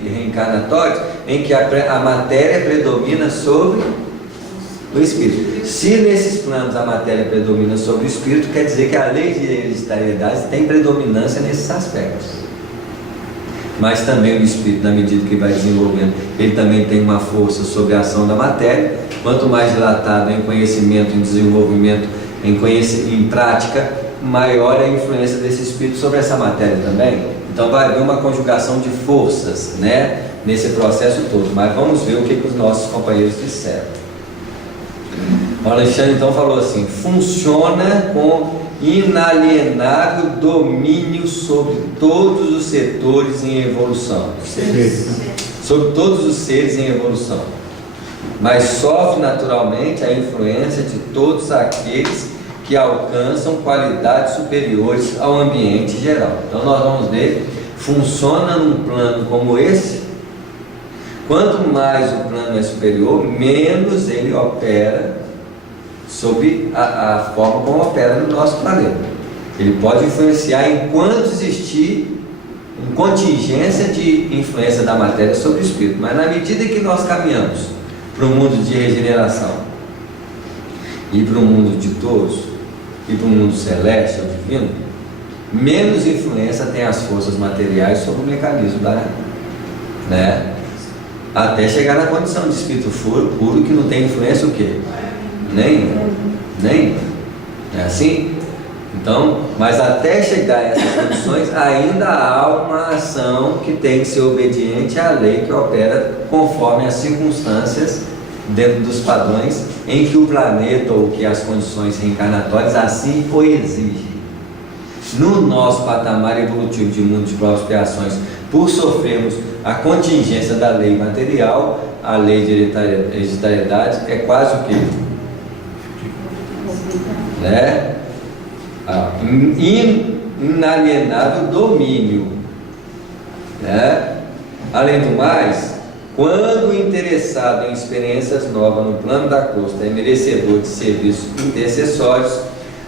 reencarnatórios em que a matéria predomina sobre o espírito. Se nesses planos a matéria predomina sobre o espírito, quer dizer que a lei de hereditariedade tem predominância nesses aspectos. Mas também o espírito, na medida que vai desenvolvendo, ele também tem uma força sobre a ação da matéria. Quanto mais dilatado em conhecimento, em desenvolvimento, em prática, maior é a influência desse espírito sobre essa matéria também. Então vai haver uma conjugação de forças, né, nesse processo todo. Mas vamos ver o que os nossos companheiros disseram. O Alexandre então falou assim: funciona com inalienável domínio sobre todos os setores em evolução, sobre todos os seres em evolução, mas sofre naturalmente a influência de todos aqueles que alcançam qualidades superiores ao ambiente geral. Então nós vamos ver, funciona num plano como esse. Quanto mais o plano é superior, menos ele opera sobre a forma como opera no nosso planeta. Ele pode influenciar enquanto existir contingência de influência da matéria sobre o espírito, mas na medida que nós caminhamos para o mundo de regeneração e para o mundo de touros e para o mundo celeste ou divino, menos influência tem as forças materiais sobre o mecanismo né? Até chegar na condição de espírito puro que não tem influência o quê? Nem. É assim? Então, mas até chegar a essas condições, ainda há uma ação que tem que ser obediente à lei que opera conforme as circunstâncias dentro dos padrões em que o planeta ou que as condições reencarnatórias assim o exigem. No nosso patamar evolutivo de mundo de provas e expiações, por sofrermos a contingência da lei material, a lei de hereditariedade é quase o quê? Né? Inalienável domínio, né? Além do mais, quando o interessado em experiências novas no plano da costa é merecedor de serviços intercessórios,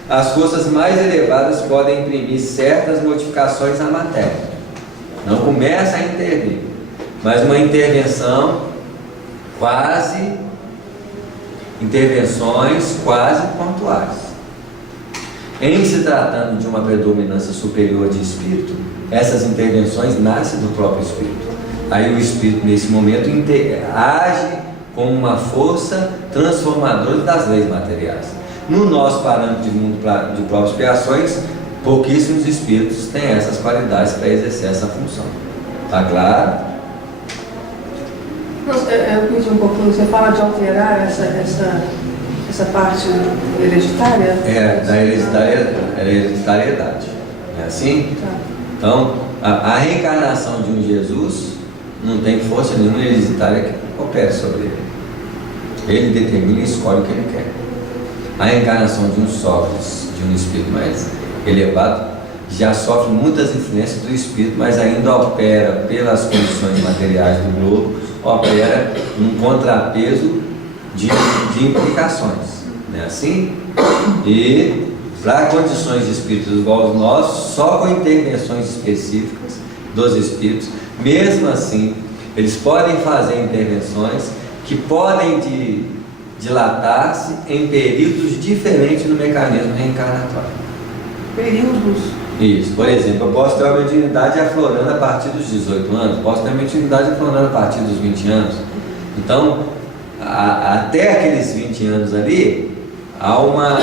as forças mais elevadas podem imprimir certas modificações na matéria. Não começa a intervir, mas uma intervenções quase pontuais. Em se tratando de uma predominância superior de espírito, essas intervenções nascem do próprio espírito. Aí o espírito, nesse momento, age como uma força transformadora das leis materiais. No nosso parâmetro de mundo de provas e expiações, pouquíssimos espíritos têm essas qualidades para exercer essa função. Está claro? Eu pedi um pouquinho, você fala de alterar essa parte hereditária? Da hereditariedade. É assim? Tá. Então, a reencarnação de um Jesus não tem força nenhuma hereditária que opere sobre ele. Ele determina e escolhe o que ele quer. A reencarnação de um Sócrates, de um espírito mais elevado, já sofre muitas influências do espírito, mas ainda opera pelas condições materiais do globo, opera num contrapeso de implicações, não é assim? E para condições de espíritos igual aos nossos, só com intervenções específicas dos espíritos, mesmo assim, eles podem fazer intervenções que podem dilatar-se em períodos diferentes no mecanismo reencarnatório. Períodos? Isso, por exemplo, eu posso ter uma mediunidade aflorando a partir dos 18 anos, posso ter uma mediunidade aflorando a partir dos 20 anos. Então, até aqueles 20 anos ali, há uma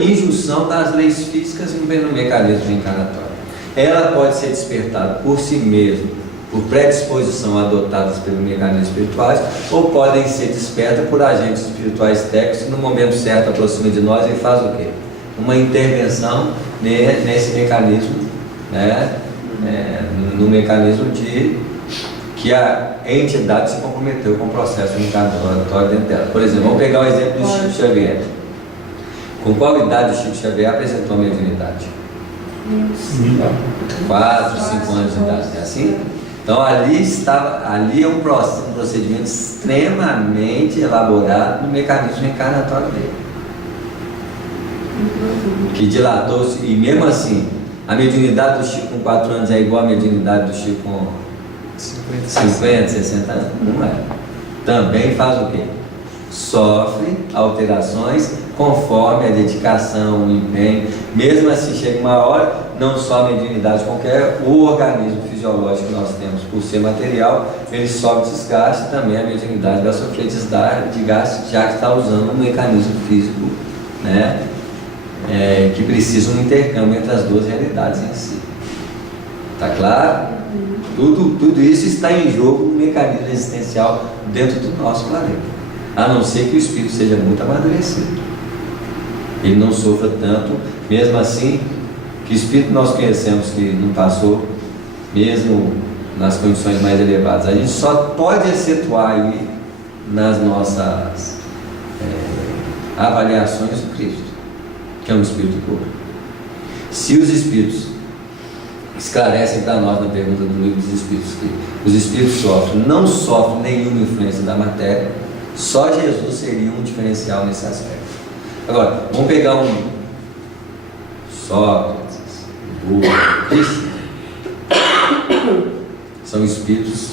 injunção das leis físicas no mecanismo reencarnatório. Ela pode ser despertada por si mesma, por predisposição adotadas pelos mecanismos espirituais, ou podem ser despertas por agentes espirituais técnicos que no momento certo aproxima de nós e faz o quê? Uma intervenção nesse mecanismo, né? No mecanismo de que a entidade se comprometeu com o processo reencarnatório dentro dela. Por exemplo, vamos pegar o exemplo do Chico Xavier. Com qual idade o Chico Xavier apresentou a mediunidade? 4, 5 anos de idade, é assim? Então ali é um procedimento extremamente elaborado no mecanismo reencarnatório dele, que dilatou-se, e mesmo assim, a mediunidade do Chico com 4 anos é igual à mediunidade do Chico com 50, 60 anos? Não é. Também faz o quê? Sofre alterações conforme a dedicação, o empenho. Mesmo assim, chega uma hora, não só a mediunidade qualquer, o organismo fisiológico que nós temos, por ser material, ele sofre desgaste, também a mediunidade vai sofrer desgaste, já que está usando um mecanismo físico, né? Que precisa um intercâmbio entre as duas realidades em si. Está claro? Tudo isso está em jogo no mecanismo existencial dentro do nosso planeta, a não ser que o espírito seja muito amadurecido, ele não sofra tanto. Mesmo assim, que espírito nós conhecemos que não passou, mesmo nas condições mais elevadas, a gente só pode excetuar aí nas nossas avaliações do Cristo, que é um espírito puro. Se os espíritos esclarecem para nós na pergunta do livro dos espíritos que os espíritos não sofrem nenhuma influência da matéria, só Jesus seria um diferencial nesse aspecto. Agora, vamos pegar um Sócrates, Buda, Krishna. são espíritos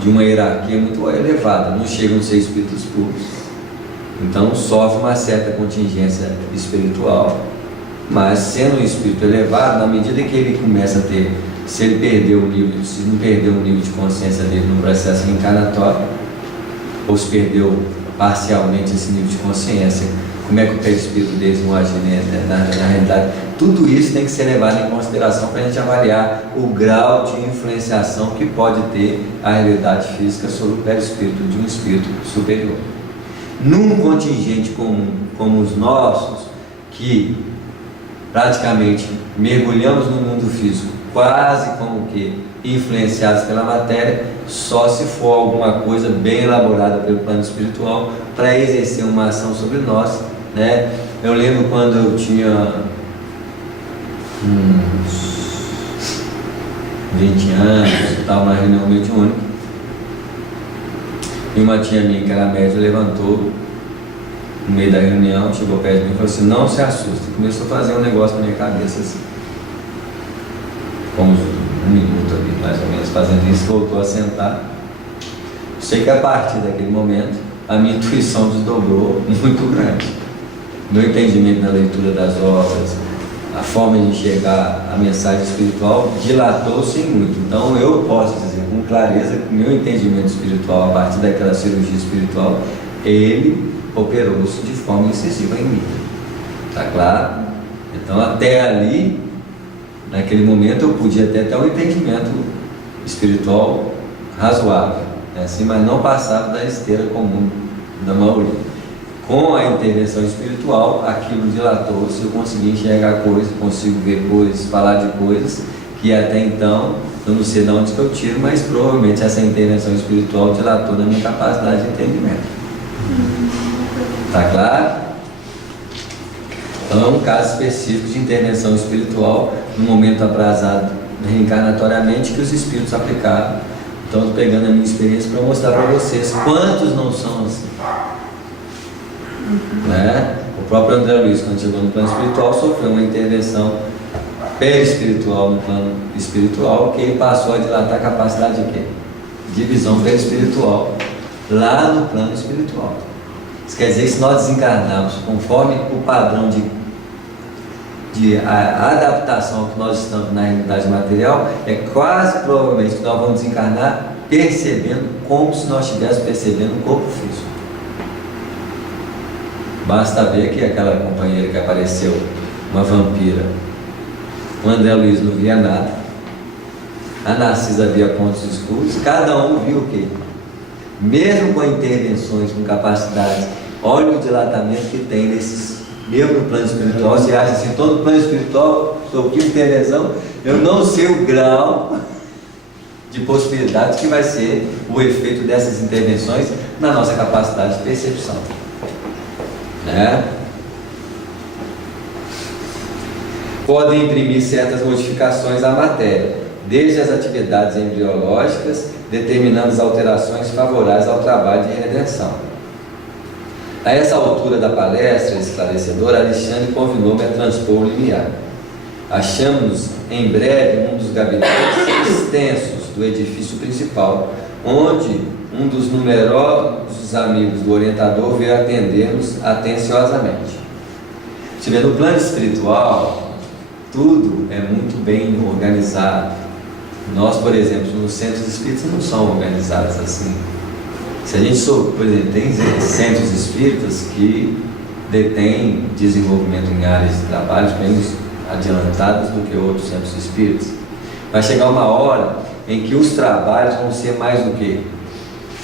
de uma hierarquia muito elevada, não chegam a ser espíritos puros. Então sofre uma certa contingência espiritual, mas sendo um espírito elevado, na medida que ele começa a ter, se ele perdeu o nível, se não perdeu o nível de consciência dele no processo reencarnatório, ou se perdeu parcialmente esse nível de consciência, como é que o perispírito deles não agir, né? Na realidade, tudo isso tem que ser levado em consideração para a gente avaliar o grau de influenciação que pode ter a realidade física sobre o perispírito de um espírito superior. Num contingente comum como os nossos, que praticamente mergulhamos no mundo físico quase como que influenciados pela matéria, só se for alguma coisa bem elaborada pelo plano espiritual para exercer uma ação sobre nós, né? Eu lembro quando eu tinha uns 20 anos, eu estava na reunião mediúnica, e uma tia minha que era médium levantou no meio da reunião, chegou perto de mim e falou assim: não se assuste. Começou a fazer um negócio na minha cabeça assim, como um minuto ali, mais ou menos, fazendo isso, voltou a sentar. Sei que a partir daquele momento a minha intuição desdobrou muito grande. Meu entendimento na leitura das obras, a forma de enxergar a mensagem espiritual dilatou-se muito. Então eu posso dizer com clareza que o meu entendimento espiritual, a partir daquela cirurgia espiritual, ele operou-se de forma incisiva em mim. Tá claro? Então até ali, naquele momento, eu podia até ter um entendimento espiritual razoável, né? Assim, mas não passava da esteira comum da maioria. Com a intervenção espiritual, aquilo dilatou-se, eu consegui enxergar coisas, consigo ver coisas, falar de coisas que até então eu não sei de onde que eu tiro, mas provavelmente essa intervenção espiritual dilatou na minha capacidade de entendimento. Tá claro? Então é um caso específico de intervenção espiritual no momento aprazado reencarnatoriamente que os espíritos aplicaram. Então estou pegando a minha experiência para mostrar para vocês quantos não são assim. Né? O próprio André Luiz, quando chegou no plano espiritual, sofreu uma intervenção perispiritual no plano espiritual, que ele passou a dilatar a capacidade de quê? De visão perispiritual lá no plano espiritual. Isso quer dizer que se nós desencarnarmos conforme o padrão de adaptação que nós estamos na realidade material, é quase provavelmente que nós vamos desencarnar percebendo como se nós estivéssemos percebendo o corpo físico. Basta ver que aquela companheira que apareceu, uma vampira, o André Luiz não via nada, a Narcisa via pontos escuros, cada um viu o quê? Mesmo com intervenções, com capacidades, olha o dilatamento que tem nesses, mesmo no plano espiritual. Você acha assim, todo plano espiritual, sou que intervenção, eu não sei o grau de possibilidades que vai ser o efeito dessas intervenções na nossa capacidade de percepção. Né? Podem imprimir certas modificações à matéria, desde as atividades embriológicas, determinando as alterações favoráveis ao trabalho de redenção. A essa altura da palestra esclarecedora, Alexandre convidou-me a transpor o limiar. Achamos-nos em breve num dos gabinetes extensos do edifício principal, onde um dos numerosos amigos do orientador veio atender-nos atenciosamente. Se vê, no plano espiritual, tudo é muito bem organizado. Nós, por exemplo, nos centros espíritas não são organizados assim. Se a gente, por exemplo, tem centros espíritas que detêm desenvolvimento em áreas de trabalho bem adiantadas do que outros centros espíritas, vai chegar uma hora em que os trabalhos vão ser mais do que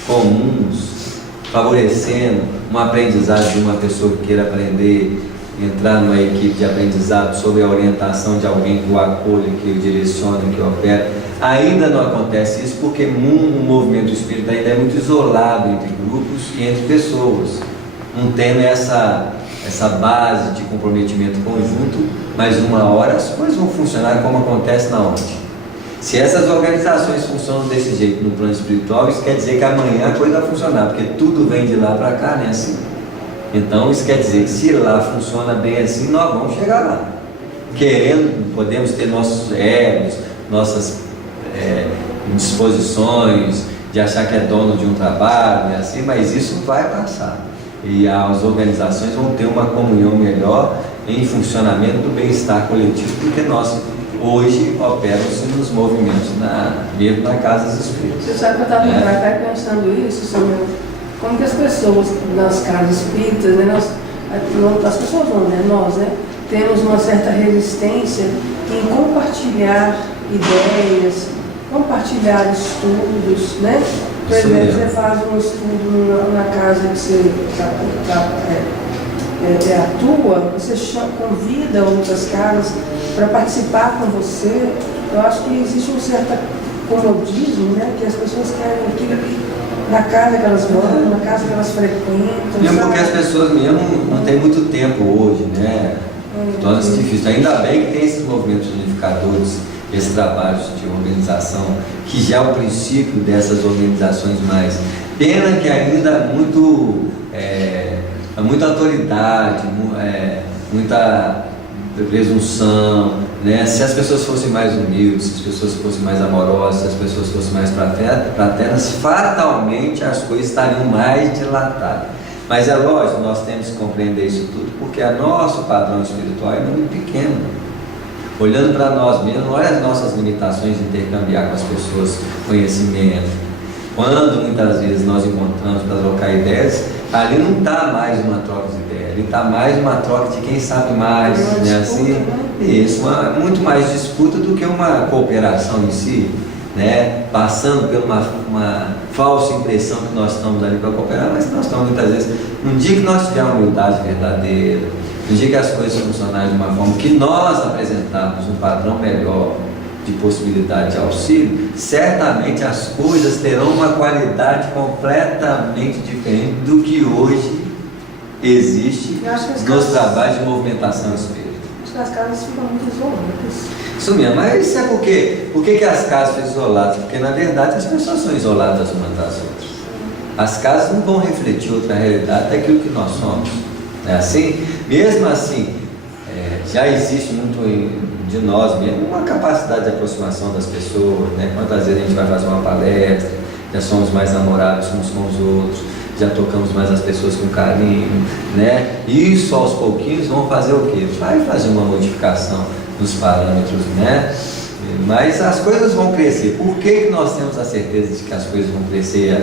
comuns, favorecendo um aprendizado de uma pessoa que queira aprender, entrar numa equipe de aprendizado sob a orientação de alguém que o acolhe, que o direciona, que o opera. Ainda não acontece isso porque o movimento espírita ainda é muito isolado entre grupos e entre pessoas, não tendo essa base de comprometimento conjunto, mas uma hora as coisas vão funcionar como acontece na onde. Se essas organizações funcionam desse jeito no plano espiritual, isso quer dizer que amanhã a coisa vai funcionar, porque tudo vem de lá para cá, né? Assim. Então isso quer dizer que se lá funciona bem assim, nós vamos chegar lá. Querendo, podemos ter nossos egos, nossas disposições, de achar que é dono de um trabalho, né, assim, mas isso vai passar. E as organizações vão ter uma comunhão melhor em funcionamento do bem-estar coletivo, porque nós hoje operam-se nos movimentos mesmo na casa dos espíritos. Você sabe que eu estava até pensando isso, Samuel, como que as pessoas nas casas espíritas, né, as pessoas não, né, nós, né, temos uma certa resistência em compartilhar ideias, compartilhar estudos, né? Por exemplo, você faz um estudo na casa que você atua, você convida outras casas para participar com você. Eu acho que existe um certo comodismo, né? Que as pessoas querem aquilo na casa que elas vão, na casa que elas frequentam. Mesmo porque as pessoas mesmo não têm muito tempo hoje, né? Torna-se difícil. Ainda bem que tem esses movimentos unificadores, esses trabalhos de organização, que já é o princípio dessas organizações mais. Pena que ainda é muita autoridade, muita presunção, né? Se as pessoas fossem mais humildes, se as pessoas fossem mais amorosas, se as pessoas fossem mais fraternas, fatalmente as coisas estariam mais dilatadas. Mas é lógico, nós temos que compreender isso tudo, porque o nosso padrão espiritual é muito pequeno. Olhando para nós mesmos, olha as nossas limitações de intercambiar com as pessoas conhecimento. Quando muitas vezes nós encontramos para trocar ideias, ali não está mais uma troca de ideias, ali está mais uma troca de quem sabe mais, né? Assim, isso, muito mais disputa do que uma cooperação em si, né? Passando por uma falsa impressão que nós estamos ali para cooperar, mas nós estamos muitas vezes, no dia que nós tivermos uma humildade verdadeira, no dia que as coisas funcionarem de uma forma que nós apresentarmos um padrão melhor de possibilidade de auxílio, certamente as coisas terão uma qualidade completamente diferente do que hoje existe nos trabalhos de movimentação espírita. Acho que as casas ficam muito isoladas. Isso mesmo, mas isso é por que as casas ficam isoladas? Porque na verdade as pessoas são isoladas umas das outras. As casas não vão refletir outra realidade daquilo que nós somos. É assim? Mesmo assim, já existe muito de nós mesmo uma capacidade de aproximação das pessoas, né? Quantas vezes a gente vai fazer uma palestra, já somos mais namorados uns com os outros, já tocamos mais as pessoas com carinho, né? E isso aos pouquinhos vão fazer o quê? Vai fazer uma modificação nos parâmetros, né? Mas as coisas vão crescer. Por que nós temos a certeza de que as coisas vão crescer e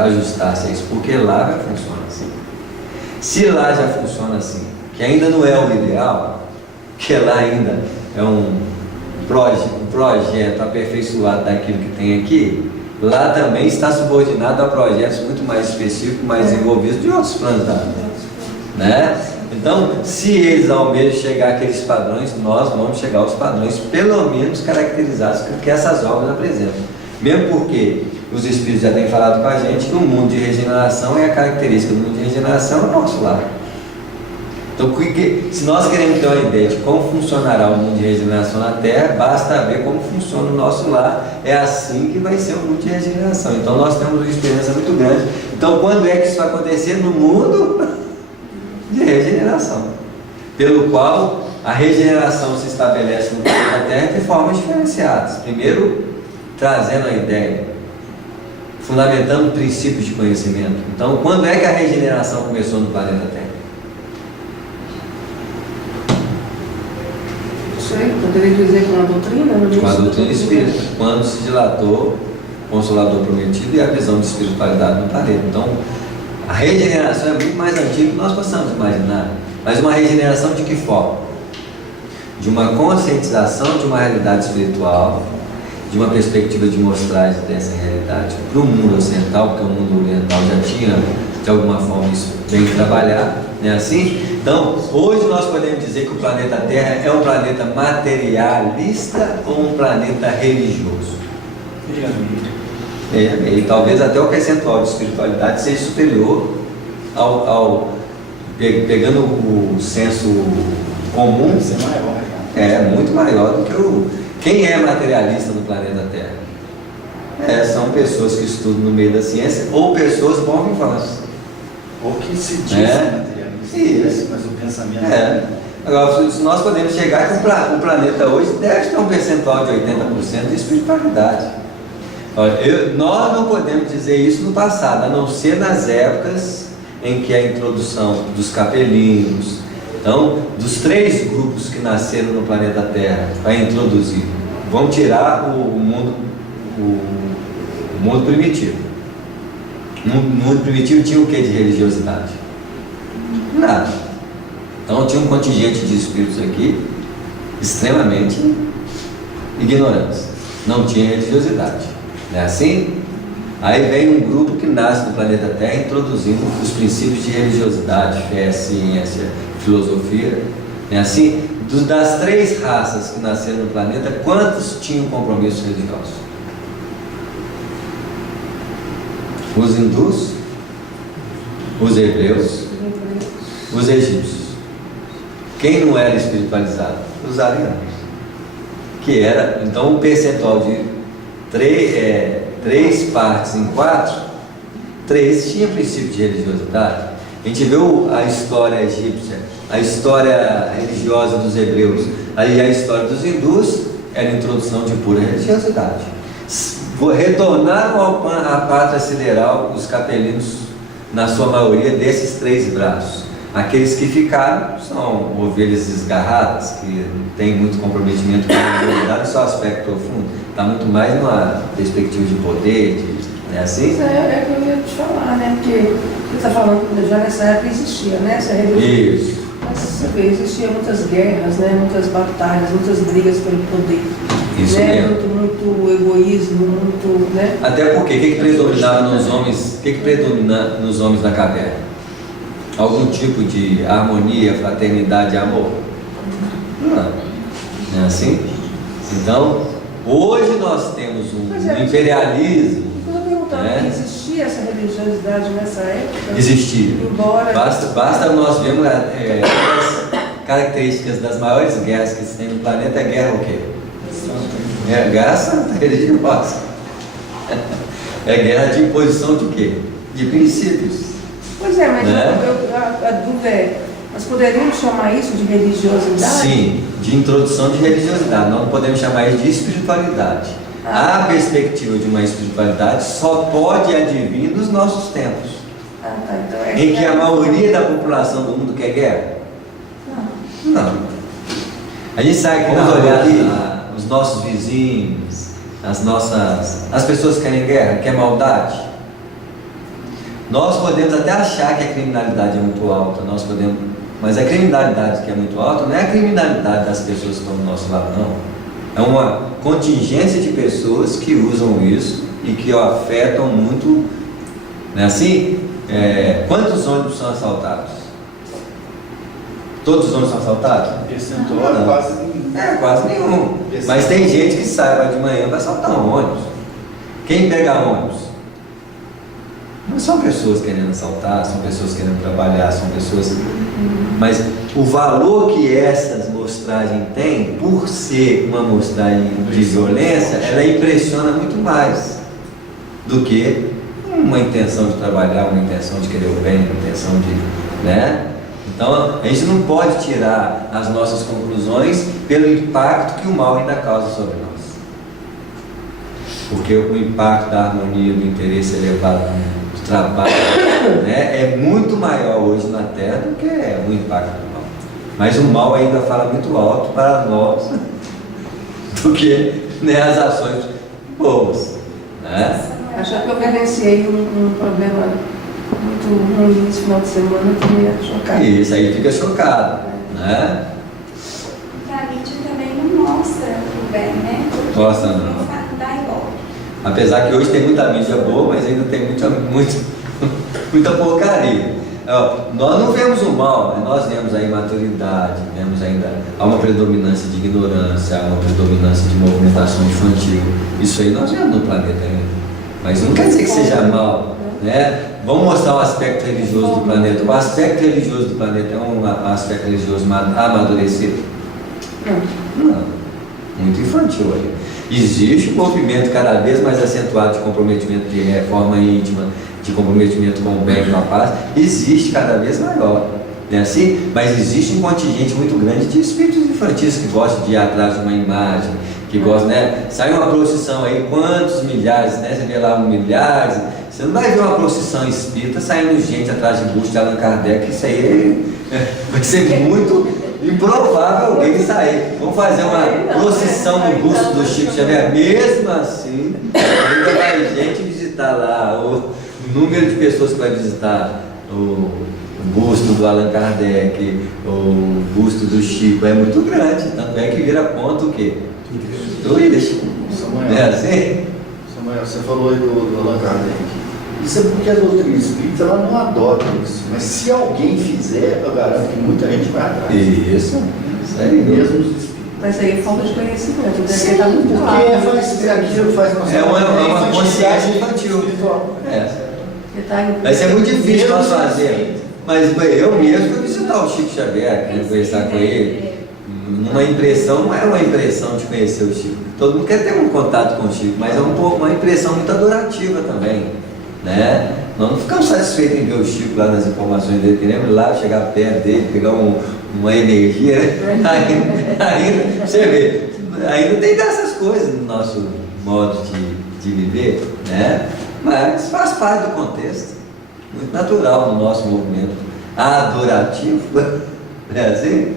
ajustar-se a isso? Porque lá vai funcionar assim. Se lá já funciona assim, que ainda não é o ideal, que lá ainda é um projeto aperfeiçoado daquilo que tem aqui, lá também está subordinado a projetos muito mais específicos, mais desenvolvidos de outros planos da vida, né? Então, se eles almejam chegar àqueles padrões, nós vamos chegar aos padrões pelo menos caracterizados que essas obras apresentam. Mesmo porque os Espíritos já têm falado com a gente que o mundo de regeneração é a característica do mundo de regeneração é o nosso lar. Então, se nós queremos ter uma ideia de como funcionará o mundo de regeneração na Terra, basta ver como funciona o nosso lar. É assim que vai ser o mundo de regeneração. Então, nós temos uma experiência muito grande. Então, quando é que isso vai acontecer? No mundo de regeneração, pelo qual a regeneração se estabelece no planeta Terra de formas diferenciadas. Primeiro, trazendo a ideia, fundamentando princípios de conhecimento. Então, quando é que a regeneração começou no planeta Terra? Poderia dizer com a doutrina? Com a doutrina espírita, quando se dilatou o Consolador Prometido e a visão de espiritualidade no planeta. Então, a regeneração é muito mais antiga do que nós possamos imaginar. Mas uma regeneração de que forma? De uma conscientização de uma realidade espiritual, de uma perspectiva de mostragem dessa realidade para o mundo ocidental, porque o mundo oriental já tinha, de alguma forma, isso bem trabalhado, não é assim? Então, hoje nós podemos dizer que o planeta Terra é um planeta materialista ou um planeta religioso? E talvez até o percentual de espiritualidade seja superior pegando o senso comum, muito maior do que quem é materialista no planeta Terra. São pessoas que estudam no meio da ciência ou pessoas bom vivantes. Ou que se dizem materialistas, mas o pensamento Agora, se nós podemos chegar que o planeta hoje deve ter um percentual de 80% de espiritualidade. Olha, nós não podemos dizer isso no passado, a não ser nas épocas em que a introdução dos capelinos, então, dos 3 grupos que nasceram no planeta Terra para introduzir, vão tirar o mundo primitivo. No mundo primitivo tinha o que de religiosidade? Nada. Então tinha um contingente de espíritos aqui extremamente ignorantes. Não tinha religiosidade. Não é assim? Aí vem um grupo que nasce no planeta Terra introduzindo os princípios de religiosidade, fé, ciência, filosofia. Não é assim? Das 3 raças que nasceram no planeta, quantos tinham compromisso religioso? Os hindus, os hebreus, os egípcios. Quem não era espiritualizado? Os arianos. Que era, então, um percentual de 3 partes em 4, 3 tinha princípio de religiosidade. A gente viu a história egípcia, a história religiosa dos hebreus, aí a história dos hindus era a introdução de pura religiosidade. Retornaram à pátria sideral os capelinos, na sua maioria, desses 3 braços. Aqueles que ficaram são ovelhas desgarradas, que não tem muito comprometimento com a religiosidade, só aspecto profundo. Está muito mais numa perspectiva de poder, não é assim? Isso é que eu ia te falar, né? Porque você está falando, já nessa época existia, né? Essa religião. Isso. Mas você vê, existiam muitas guerras, né? Muitas batalhas, muitas brigas pelo poder. Isso né? mesmo. Muito egoísmo, muito. Né? Até porque o que predominava nos homens? O que predomina nos homens da caverna? Algum tipo de harmonia, fraternidade e amor? Não é assim? Então, hoje nós temos um imperialismo. Eu perguntando, existia essa religiosidade nessa época? Existia. Embora... Basta nós vermos as características das maiores guerras que se tem no planeta. É guerra o quê? É guerra santa, religiosa. É guerra de imposição de quê? De princípios. Pois é, mas né? a dúvida é, nós poderíamos chamar isso de religiosidade? Sim, de introdução de religiosidade. Nós não podemos chamar isso de espiritualidade. A perspectiva de uma espiritualidade só pode advir nos nossos tempos. Então em que a maioria da população do mundo quer guerra? Não. A gente sabe que vamos olhar aqui, os nossos vizinhos, as pessoas que querem guerra, querem maldade. Nós podemos até achar que a criminalidade é muito alta, mas a criminalidade que é muito alta não é a criminalidade das pessoas que estão do nosso lado, não. É uma contingência de pessoas que usam isso e que afetam muito, não é assim? Quantos ônibus são assaltados? Todos os ônibus são assaltados? Percentual é quase nenhum. Quase nenhum. Mas tem gente que sai de manhã para assaltar um ônibus. Quem pega ônibus? Não são pessoas querendo assaltar, são pessoas querendo trabalhar, são pessoas... Mas o valor que essas mostragens têm, por ser uma mostragem de violência, ela impressiona muito mais do que uma intenção de trabalhar, uma intenção de querer o bem, uma intenção de... né? Então, a gente não pode tirar as nossas conclusões pelo impacto que o mal ainda causa sobre nós. Porque o impacto da harmonia, do interesse elevado do trabalho, né, é muito maior hoje na Terra do que o impacto do mal. Mas o mal ainda fala muito alto para nós do que, né, as ações boas. Né? Acho que eu vivenciei um problema muito ruim nesse final de semana, que me ia chocar. Isso aí fica chocado, né? Porque a mídia também não mostra o bem, né? Mostra não. Dá igual. Apesar que hoje tem muita mídia boa, mas ainda tem muita porcaria. Nós não vemos o mal, né? Nós vemos a imaturidade, vemos ainda há uma predominância de ignorância, há uma predominância de movimentação infantil. Isso aí nós vemos no planeta ainda. Mas não quer dizer que seja mal, né? Vamos mostrar o aspecto religioso do planeta. O aspecto religioso do planeta é um aspecto religioso amadurecido? Não. Muito infantil aí. Existe um movimento cada vez mais acentuado de comprometimento de reforma íntima, de comprometimento com o bem e com a paz. Existe cada vez maior, não é assim? Mas existe um contingente muito grande de espíritos infantis que gostam de ir atrás de uma imagem, que gosta, né? Sai uma procissão aí, quantos milhares, né? Você vê lá milhares. Você não vai ver uma procissão espírita saindo gente atrás de busto de Allan Kardec. Isso aí vai ser muito improvável alguém sair. Vamos fazer uma procissão do busto do Chico Xavier. Mesmo assim, ainda vai gente visitar lá. O número de pessoas que vai visitar o busto do Allan Kardec, o busto do Chico é muito grande. Tanto é que vira ponto o quê? Turístico. Samuel, É assim? Samuel, você falou aí do Allan Kardec. Isso é porque a doutrina espírita ela não adota isso. Mas se alguém fizer, eu garanto que muita gente vai atrás. Isso aí. Mesmo os espíritos. Mas aí é falta de conhecimento. Sim, Tá muito claro. porque aquilo faz nossa É uma consciência infantil. Vai ser muito difícil nós fazermos. Mas eu mesmo fui visitar o Chico Xavier, conversar com ele. Uma impressão, não é uma impressão de conhecer o Chico. Todo mundo quer ter um contato com o Chico, mas é uma impressão muito adorativa também, né? Nós não ficamos satisfeitos em ver o Chico lá nas informações dele, queremos ir lá, chegar perto dele, pegar uma energia, né? Ainda, você vê, ainda tem dessas coisas no nosso modo de viver, né? Mas faz parte do contexto, muito natural no nosso movimento adorativo, é assim?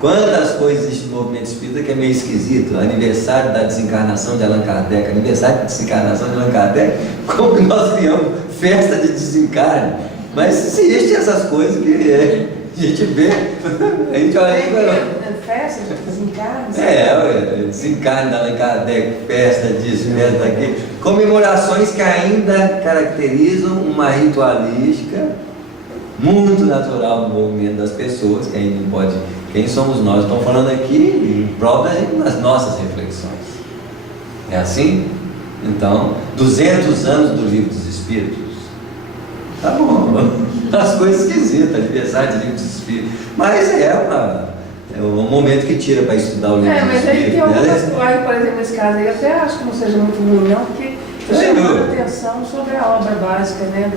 Quantas coisas existem no movimento espírita que é meio esquisito. Aniversário da desencarnação de Allan Kardec, aniversário da desencarnação de Allan Kardec, como que nós criamos festa de desencarne? Mas existem essas coisas que a gente vê, a gente olha e festa de desencarne? Desencarne da Allan Kardec, festa disso, festa daquilo. Comemorações que ainda caracterizam uma ritualística muito natural no movimento das pessoas, que a gente não pode. Quem somos nós? Estamos falando aqui em prol das nossas reflexões. É assim? Então, 200 anos do Livro dos Espíritos. Tá bom. As coisas esquisitas, aniversário do Livro dos Espíritos. Mas é um momento que tira para estudar o Livro dos Mas aí Espíritos. tem algumas coisas, por exemplo, nesse caso aí, eu até acho que não seja muito ruim, não, porque eu chamo a atenção sobre a obra básica, né,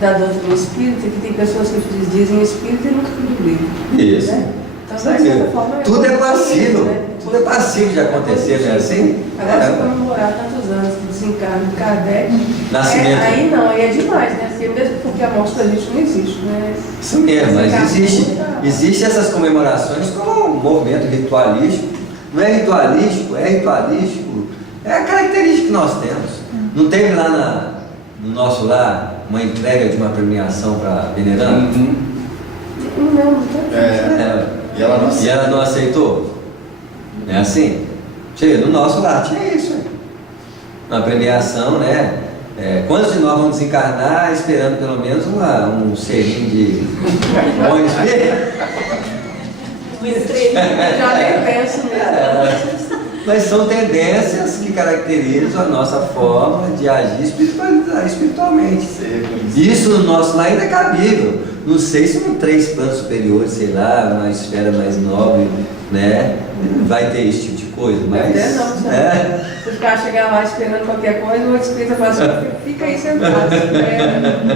da doutrina espírita, que tem pessoas que dizem espírita e nunca viram o livro. Isso. Né? Então, de certa forma, tudo é passível, né? Tudo é passível de acontecer, não é assim? Agora, se comemorar tantos anos de desencarne de Kardec, Nascimento. Aí não, aí é demais, né? Mesmo porque a morte da gente não existe, né? Isso mesmo, mas existe essas comemorações como um movimento ritualístico. Não é ritualístico, é a característica que nós temos. Não teve lá no nosso lar uma entrega de uma premiação para veneranda? Não. E ela não aceitou? Não é assim? No nosso lar tinha isso. Uma premiação, né? Quantos de nós vamos desencarnar esperando pelo menos um selinho de bons Já nem penso mesmo. Mas são tendências que caracterizam a nossa forma de agir espiritualmente. Isso no nosso lar ainda é cabível. Não sei se em 3 planos superiores, sei lá, uma esfera mais nobre, né? Vai ter esse tipo de coisa, mas... Se ficar chegar lá esperando qualquer coisa, o outro espírito fala assim, fica aí sentado, espera.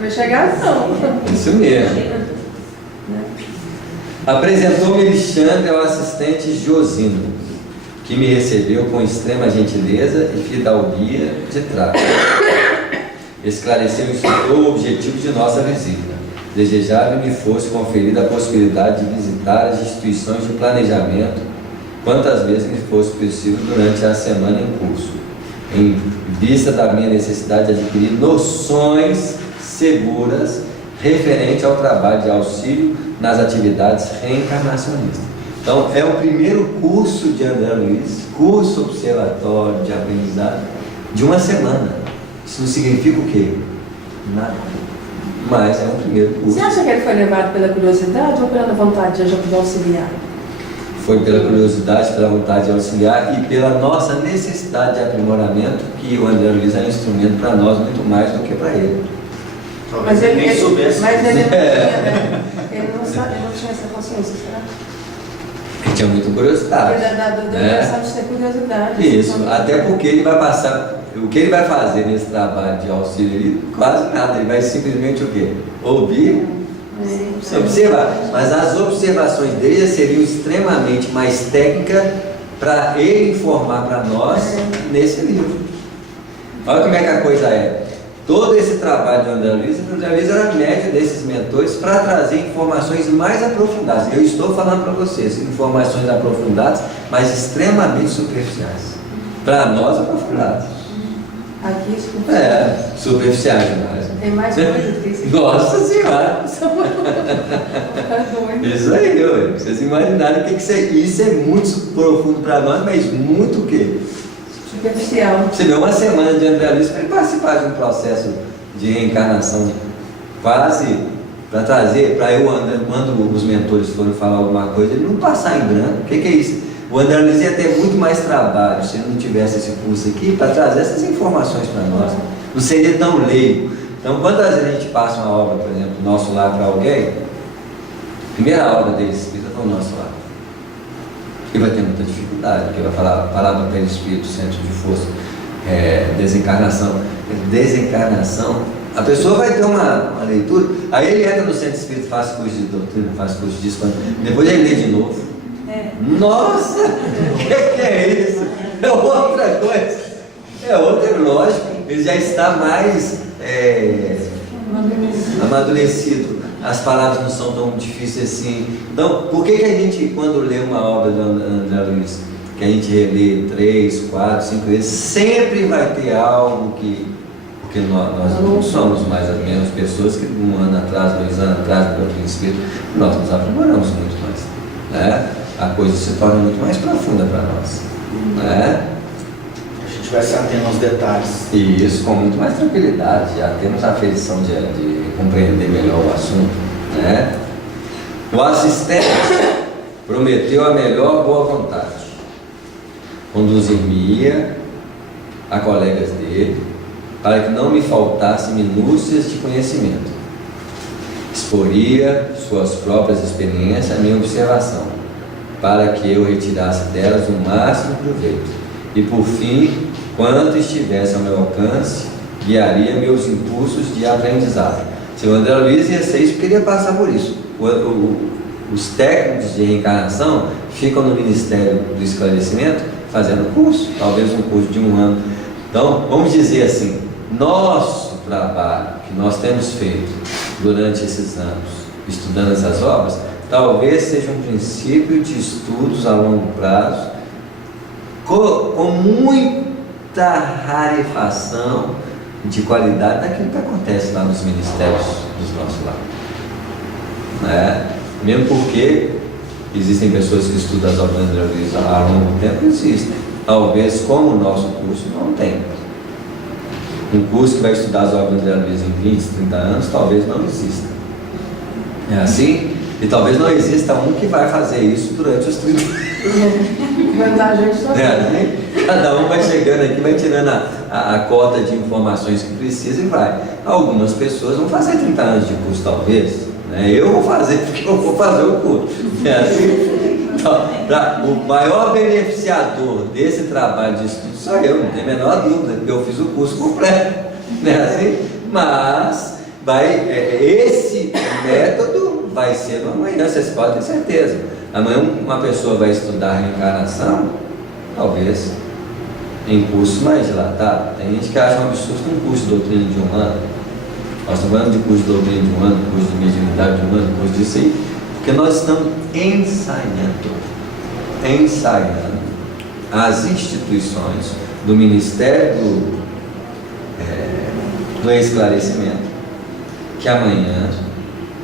Vai chegar não. Isso mesmo. Apresentou-me Alexandre ao assistente Josino, que me recebeu com extrema gentileza e fidalguia de trato. Esclareceu e explicou o objetivo de nossa visita. Desejava que me fosse conferida a possibilidade de visitar as instituições de planejamento quantas vezes me fosse possível durante a semana em curso, em vista da minha necessidade de adquirir noções seguras referente ao trabalho de auxílio nas atividades reencarnacionistas. Então, é o primeiro curso de André Luiz, curso observatório de aprendizado, de uma semana. Isso não significa o quê? Nada. Mas é um primeiro curso. Você acha que ele foi levado pela curiosidade ou pela vontade de auxiliar? Foi pela curiosidade, pela vontade de auxiliar e pela nossa necessidade de aprimoramento, que o André Luiz é um instrumento para nós muito mais do que para ele. Mas ele nem soubesse. Mas ele não tinha, né? Ele não tinha essa consciência, será? Ele tinha muita curiosidade. Da de ter curiosidade. Isso, até porque ele vai passar, o que ele vai fazer nesse trabalho de auxílio ali, quase nada, ele vai simplesmente o quê? Ouvir, observar. Mas as observações dele seriam extremamente mais técnicas para ele informar para nós nesse livro. Olha como é que a coisa é. Todo esse trabalho de André Luiz era médio desses mentores para trazer informações mais aprofundadas. Eu estou falando para vocês, informações aprofundadas, mas extremamente superficiais. Para nós, aprofundadas. Aqui, superficiais demais. Tem mais coisas que isso. Nossa Senhora! Isso aí, ué. Vocês imaginaram o que isso é? Isso é muito profundo para nós, mas muito o quê? Superficial. Você vê uma semana de André Luiz para ele participar de um processo de reencarnação, quase para trazer, para eu, quando os mentores forem falar alguma coisa, ele não passar em branco. O que é isso? O André Luiz ia ter muito mais trabalho se ele não tivesse esse curso aqui para trazer essas informações para nós. Não seria tão leigo. Então, quantas vezes a gente passa uma obra, por exemplo, Nosso Lar para alguém, a primeira obra dele escrita foi o Nosso Lar. Ele vai ter muita dificuldade, porque vai falar palavra pelo Espírito, centro de força, desencarnação. Desencarnação, a pessoa vai ter uma leitura, aí ele entra no centro espírita, faz curso de doutrina, faz curso disso, depois ele lê de novo. Nossa, o que é isso? É outra coisa, é outra lógica, ele já está mais amadurecido. As palavras não são tão difíceis assim. Então, por que a gente, quando lê uma obra do André Luiz, que a gente relê 3, 4, 5 vezes, sempre vai ter algo que... Porque nós não somos mais as mesmas pessoas que 1 ano atrás, 2 anos atrás, do outro espírito, nós nos aprimoramos muito mais. Né? A coisa se torna muito mais profunda para nós. Né? A gente vai se atendo aos detalhes. E isso com muito mais tranquilidade, já temos a aferição de compreender melhor o assunto. Né? O assistente prometeu a melhor boa vontade, conduzir-me-ia a colegas dele, para que não me faltasse minúcias de conhecimento. Exporia suas próprias experiências à minha observação, para que eu retirasse delas o máximo proveito. E por fim, quanto estivesse ao meu alcance, guiaria meus impulsos de aprendizado. Se o André Luiz ia ser isso, queria passar por isso. Os técnicos de reencarnação ficam no Ministério do Esclarecimento fazendo curso, talvez um curso de 1 ano. Então, vamos dizer assim, nosso trabalho que nós temos feito durante esses anos, estudando essas obras, talvez seja um princípio de estudos a longo prazo, com muita rarefação de qualidade daquilo que acontece lá nos ministérios dos nossos lares. Né? Mesmo porque existem pessoas que estudam as obras de André Luiz há longo tempo, existem. Talvez, como o nosso curso, não tem. Um curso que vai estudar as obras de André Luiz em 20, 30 anos, talvez não exista. É assim? E talvez não exista um que vai fazer isso durante os 30 anos. Cada um vai chegando aqui, vai tirando a cota de informações que precisa e vai. Algumas pessoas vão fazer 30 anos de curso, talvez. Né? Eu vou fazer, porque eu vou fazer o curso. É assim? Então, o maior beneficiador desse trabalho de estudo sou eu, não tem a menor dúvida, porque eu fiz o curso completo. Não é assim? Mas esse método vai ser no amanhã, vocês podem ter certeza. Amanhã uma pessoa vai estudar reencarnação, talvez, em curso mais dilatado. Tem gente que acha um absurdo um curso de doutrina de 1 ano. Nós estamos falando de curso de doutrina de 1 ano, curso de mediunidade de 1 ano, curso disso aí, porque nós estamos ensaiando as instituições do Ministério do Esclarecimento, que amanhã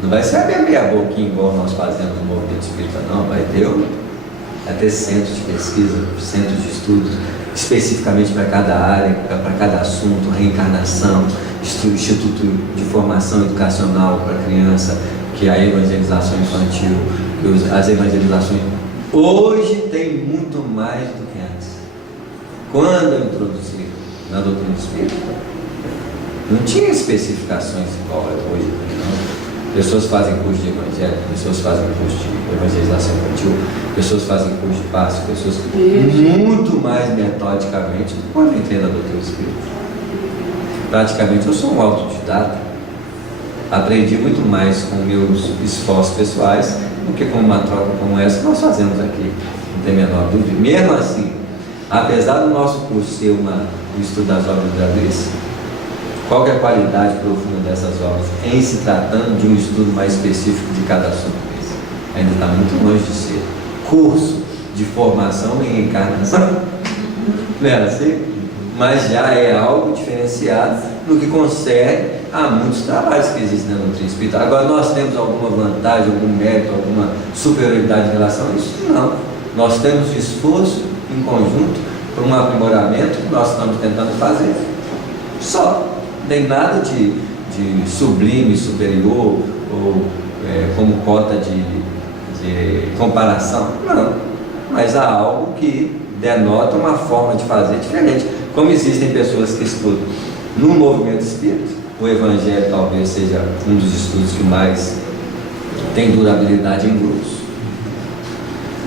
não vai ser a meia boquinha igual nós fazemos no movimento espírita, não. Vai ter centros de pesquisa, centros de estudos, especificamente para cada área, para cada assunto, reencarnação, instituto de formação educacional para criança, que é a evangelização infantil, as evangelizações. Hoje tem muito mais do que antes. Quando eu introduzi na doutrina espírita, não tinha especificações igual é hoje, não. Pessoas fazem curso de evangelho, pessoas fazem curso de evangelização infantil, pessoas fazem curso de passe, pessoas muito mais metodicamente do que quando eu entrei na doutrina espírita. Praticamente eu sou um autodidata. Aprendi muito mais com meus esforços pessoais do que com uma troca como essa que nós fazemos aqui. não tem a menor dúvida. Mesmo assim, apesar do nosso curso ser o estudo das obras da Grécia, qual que é a qualidade profunda dessas obras em se tratando de um estudo mais específico de cada assunto desse? Ainda está muito longe de ser curso de formação em encarnação, não é assim? Mas já é algo diferenciado no que concerne a muitos trabalhos que existem na doutrina espírita. Agora, nós temos alguma vantagem, algum mérito, alguma superioridade em relação a isso? Não. Nós temos esforço em conjunto para um aprimoramento que nós estamos tentando fazer. Só. Não tem nada de sublime, superior, ou como cota de comparação. Não. Mas há algo que denota uma forma de fazer diferente. Como existem pessoas que estudam no movimento espírita, o Evangelho talvez seja um dos estudos que mais tem durabilidade em grupos.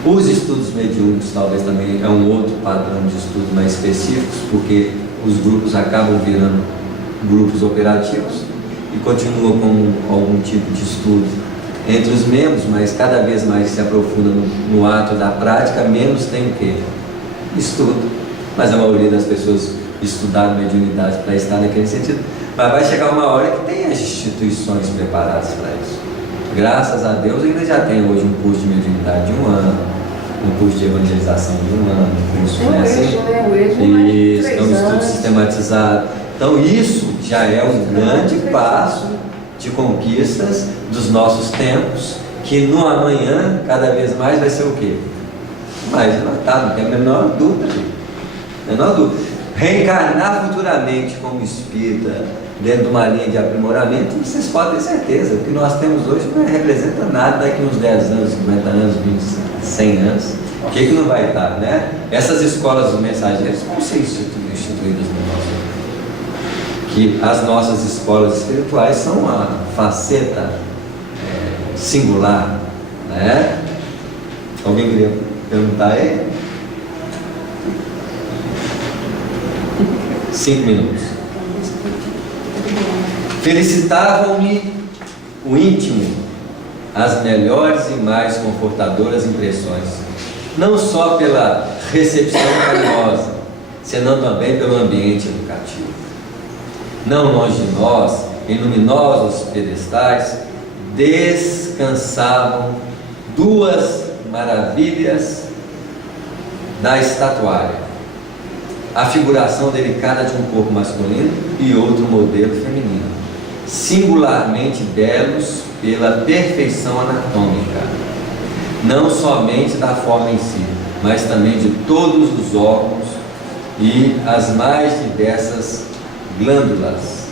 Os estudos mediúnicos talvez também é um outro padrão de estudo mais específicos, porque os grupos acabam virando grupos operativos e continuam com algum tipo de estudo entre os membros, mas cada vez mais se aprofunda no ato da prática, menos tem o quê? Estudo. Mas a maioria das pessoas estudaram mediunidade para estar naquele sentido. Mas vai chegar uma hora que tem as instituições preparadas para isso. Graças a Deus ainda já tem hoje um curso de mediunidade de 1 ano, um curso de evangelização de 1 ano, um curso isso, é um estudo sistematizado. Então isso já é um grande passo de conquistas dos nossos tempos, que no amanhã cada vez mais vai ser o quê? Mais relatado, não tem a menor dúvida. Menor dúvida. Reencarnar futuramente como espírita dentro de uma linha de aprimoramento, vocês podem ter certeza, o que nós temos hoje não representa nada daqui uns 10 anos, 50 anos, 20, 100 anos. O que não vai estar, né? Essas escolas dos mensageiros vão ser instituídas no nosso tempo. Que as nossas escolas espirituais são uma faceta singular, né? Alguém queria perguntar aí? 5 minutos. Felicitavam-me o íntimo as melhores e mais confortadoras impressões, não só pela recepção carinhosa, senão também pelo ambiente educativo. Não longe de nós, em luminosos pedestais, descansavam 2 maravilhas da estatuária: a figuração delicada de um corpo masculino e outro modelo feminino, singularmente belos pela perfeição anatômica, não somente da forma em si, mas também de todos os órgãos e as mais diversas glândulas,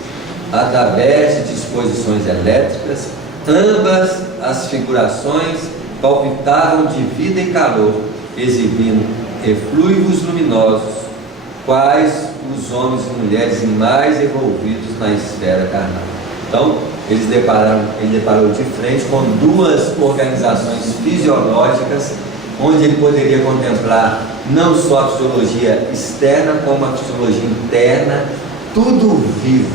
através de disposições elétricas. Ambas as figurações palpitavam de vida e calor, exibindo eflúvios luminosos, quais os homens e mulheres mais envolvidos na esfera carnal. Então, ele deparou de frente com 2 organizações fisiológicas, onde ele poderia contemplar não só a fisiologia externa, como a fisiologia interna, tudo vivo,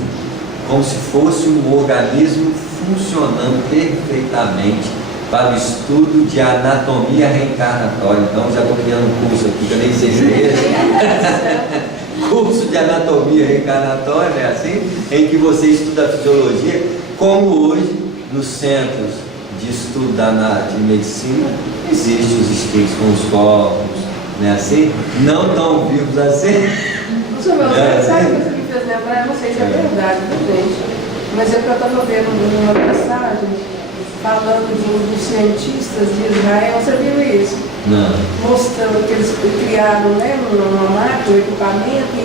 como se fosse um organismo funcionando perfeitamente para o estudo de anatomia reencarnatória. Então já estou criando um curso aqui, que eu nem sei se é esse. Curso de anatomia reencarnatória, é assim, em que você estuda a fisiologia, como hoje nos centros de estudo de medicina existem os estudos com os corpos, né, assim, não tão vivos assim. Sabe o que me fez lembrar? Não sei se é verdade, gente, mas é que eu estava vendo numa passagem falando dos cientistas de Israel. Você viu isso? Não. Mostrando que eles criaram, né, uma máquina, um equipamento que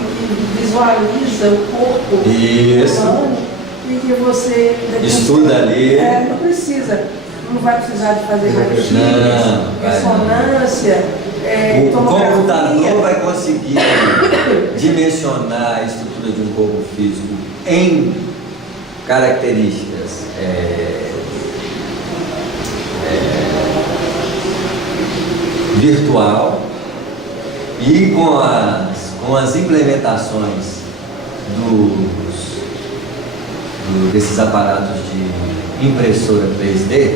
visualiza o corpo humano e que você estuda ali. Não precisa, não vai precisar de fazer raio-x, ressonância. O computador vai conseguir dimensionar a estrutura de um corpo físico em características virtual, e com as implementações desses aparatos de impressora 3D,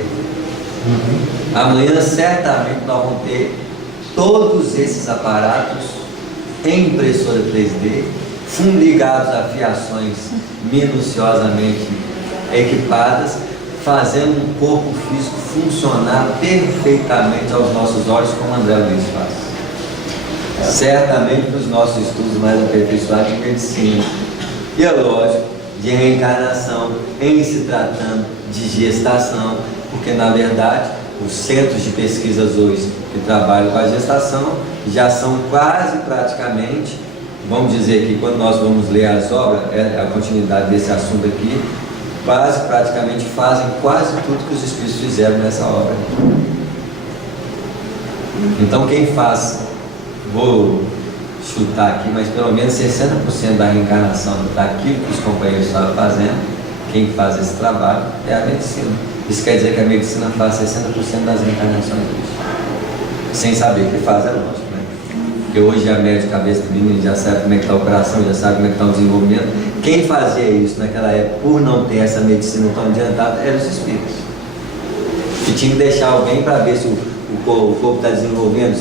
amanhã certamente nós vamos ter todos esses aparatos em impressora 3D, ligados a fiações minuciosamente equipadas, fazendo um corpo físico funcionar perfeitamente aos nossos olhos, como André Luiz faz. Certamente nos nossos estudos mais aperfeiçoados de medicina, e é lógico, de reencarnação, em se tratando de gestação, porque na verdade os centros de pesquisas hoje que trabalham com a gestação já são quase praticamente, vamos dizer que quando nós vamos ler as obras, a continuidade desse assunto aqui, quase praticamente fazem quase tudo que os Espíritos fizeram nessa obra. Então quem faz, vou chutar aqui, mas pelo menos 60% da reencarnação daquilo que os companheiros estavam fazendo, quem faz esse trabalho é a medicina. Isso quer dizer que a medicina faz 60% das reencarnações hoje. Sem saber o que faz, é lógico, né? Porque hoje a médica cabeça do menino já sabe como é que está o coração, já sabe como é que está o desenvolvimento. Quem fazia isso naquela época, por não ter essa medicina tão adiantada, eram os espíritos. E tinha que deixar alguém para ver se o corpo está desenvolvendo.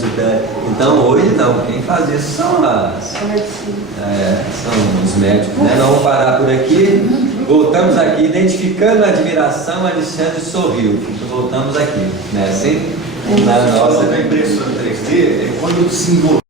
Então hoje não, quem faz isso são são os médicos, né? Nós vamos parar por aqui, voltamos aqui, identificando a admiração, Alexandre sorriu. Voltamos aqui, né? Assim, na nossa impressora 3D, é quando desenvolve.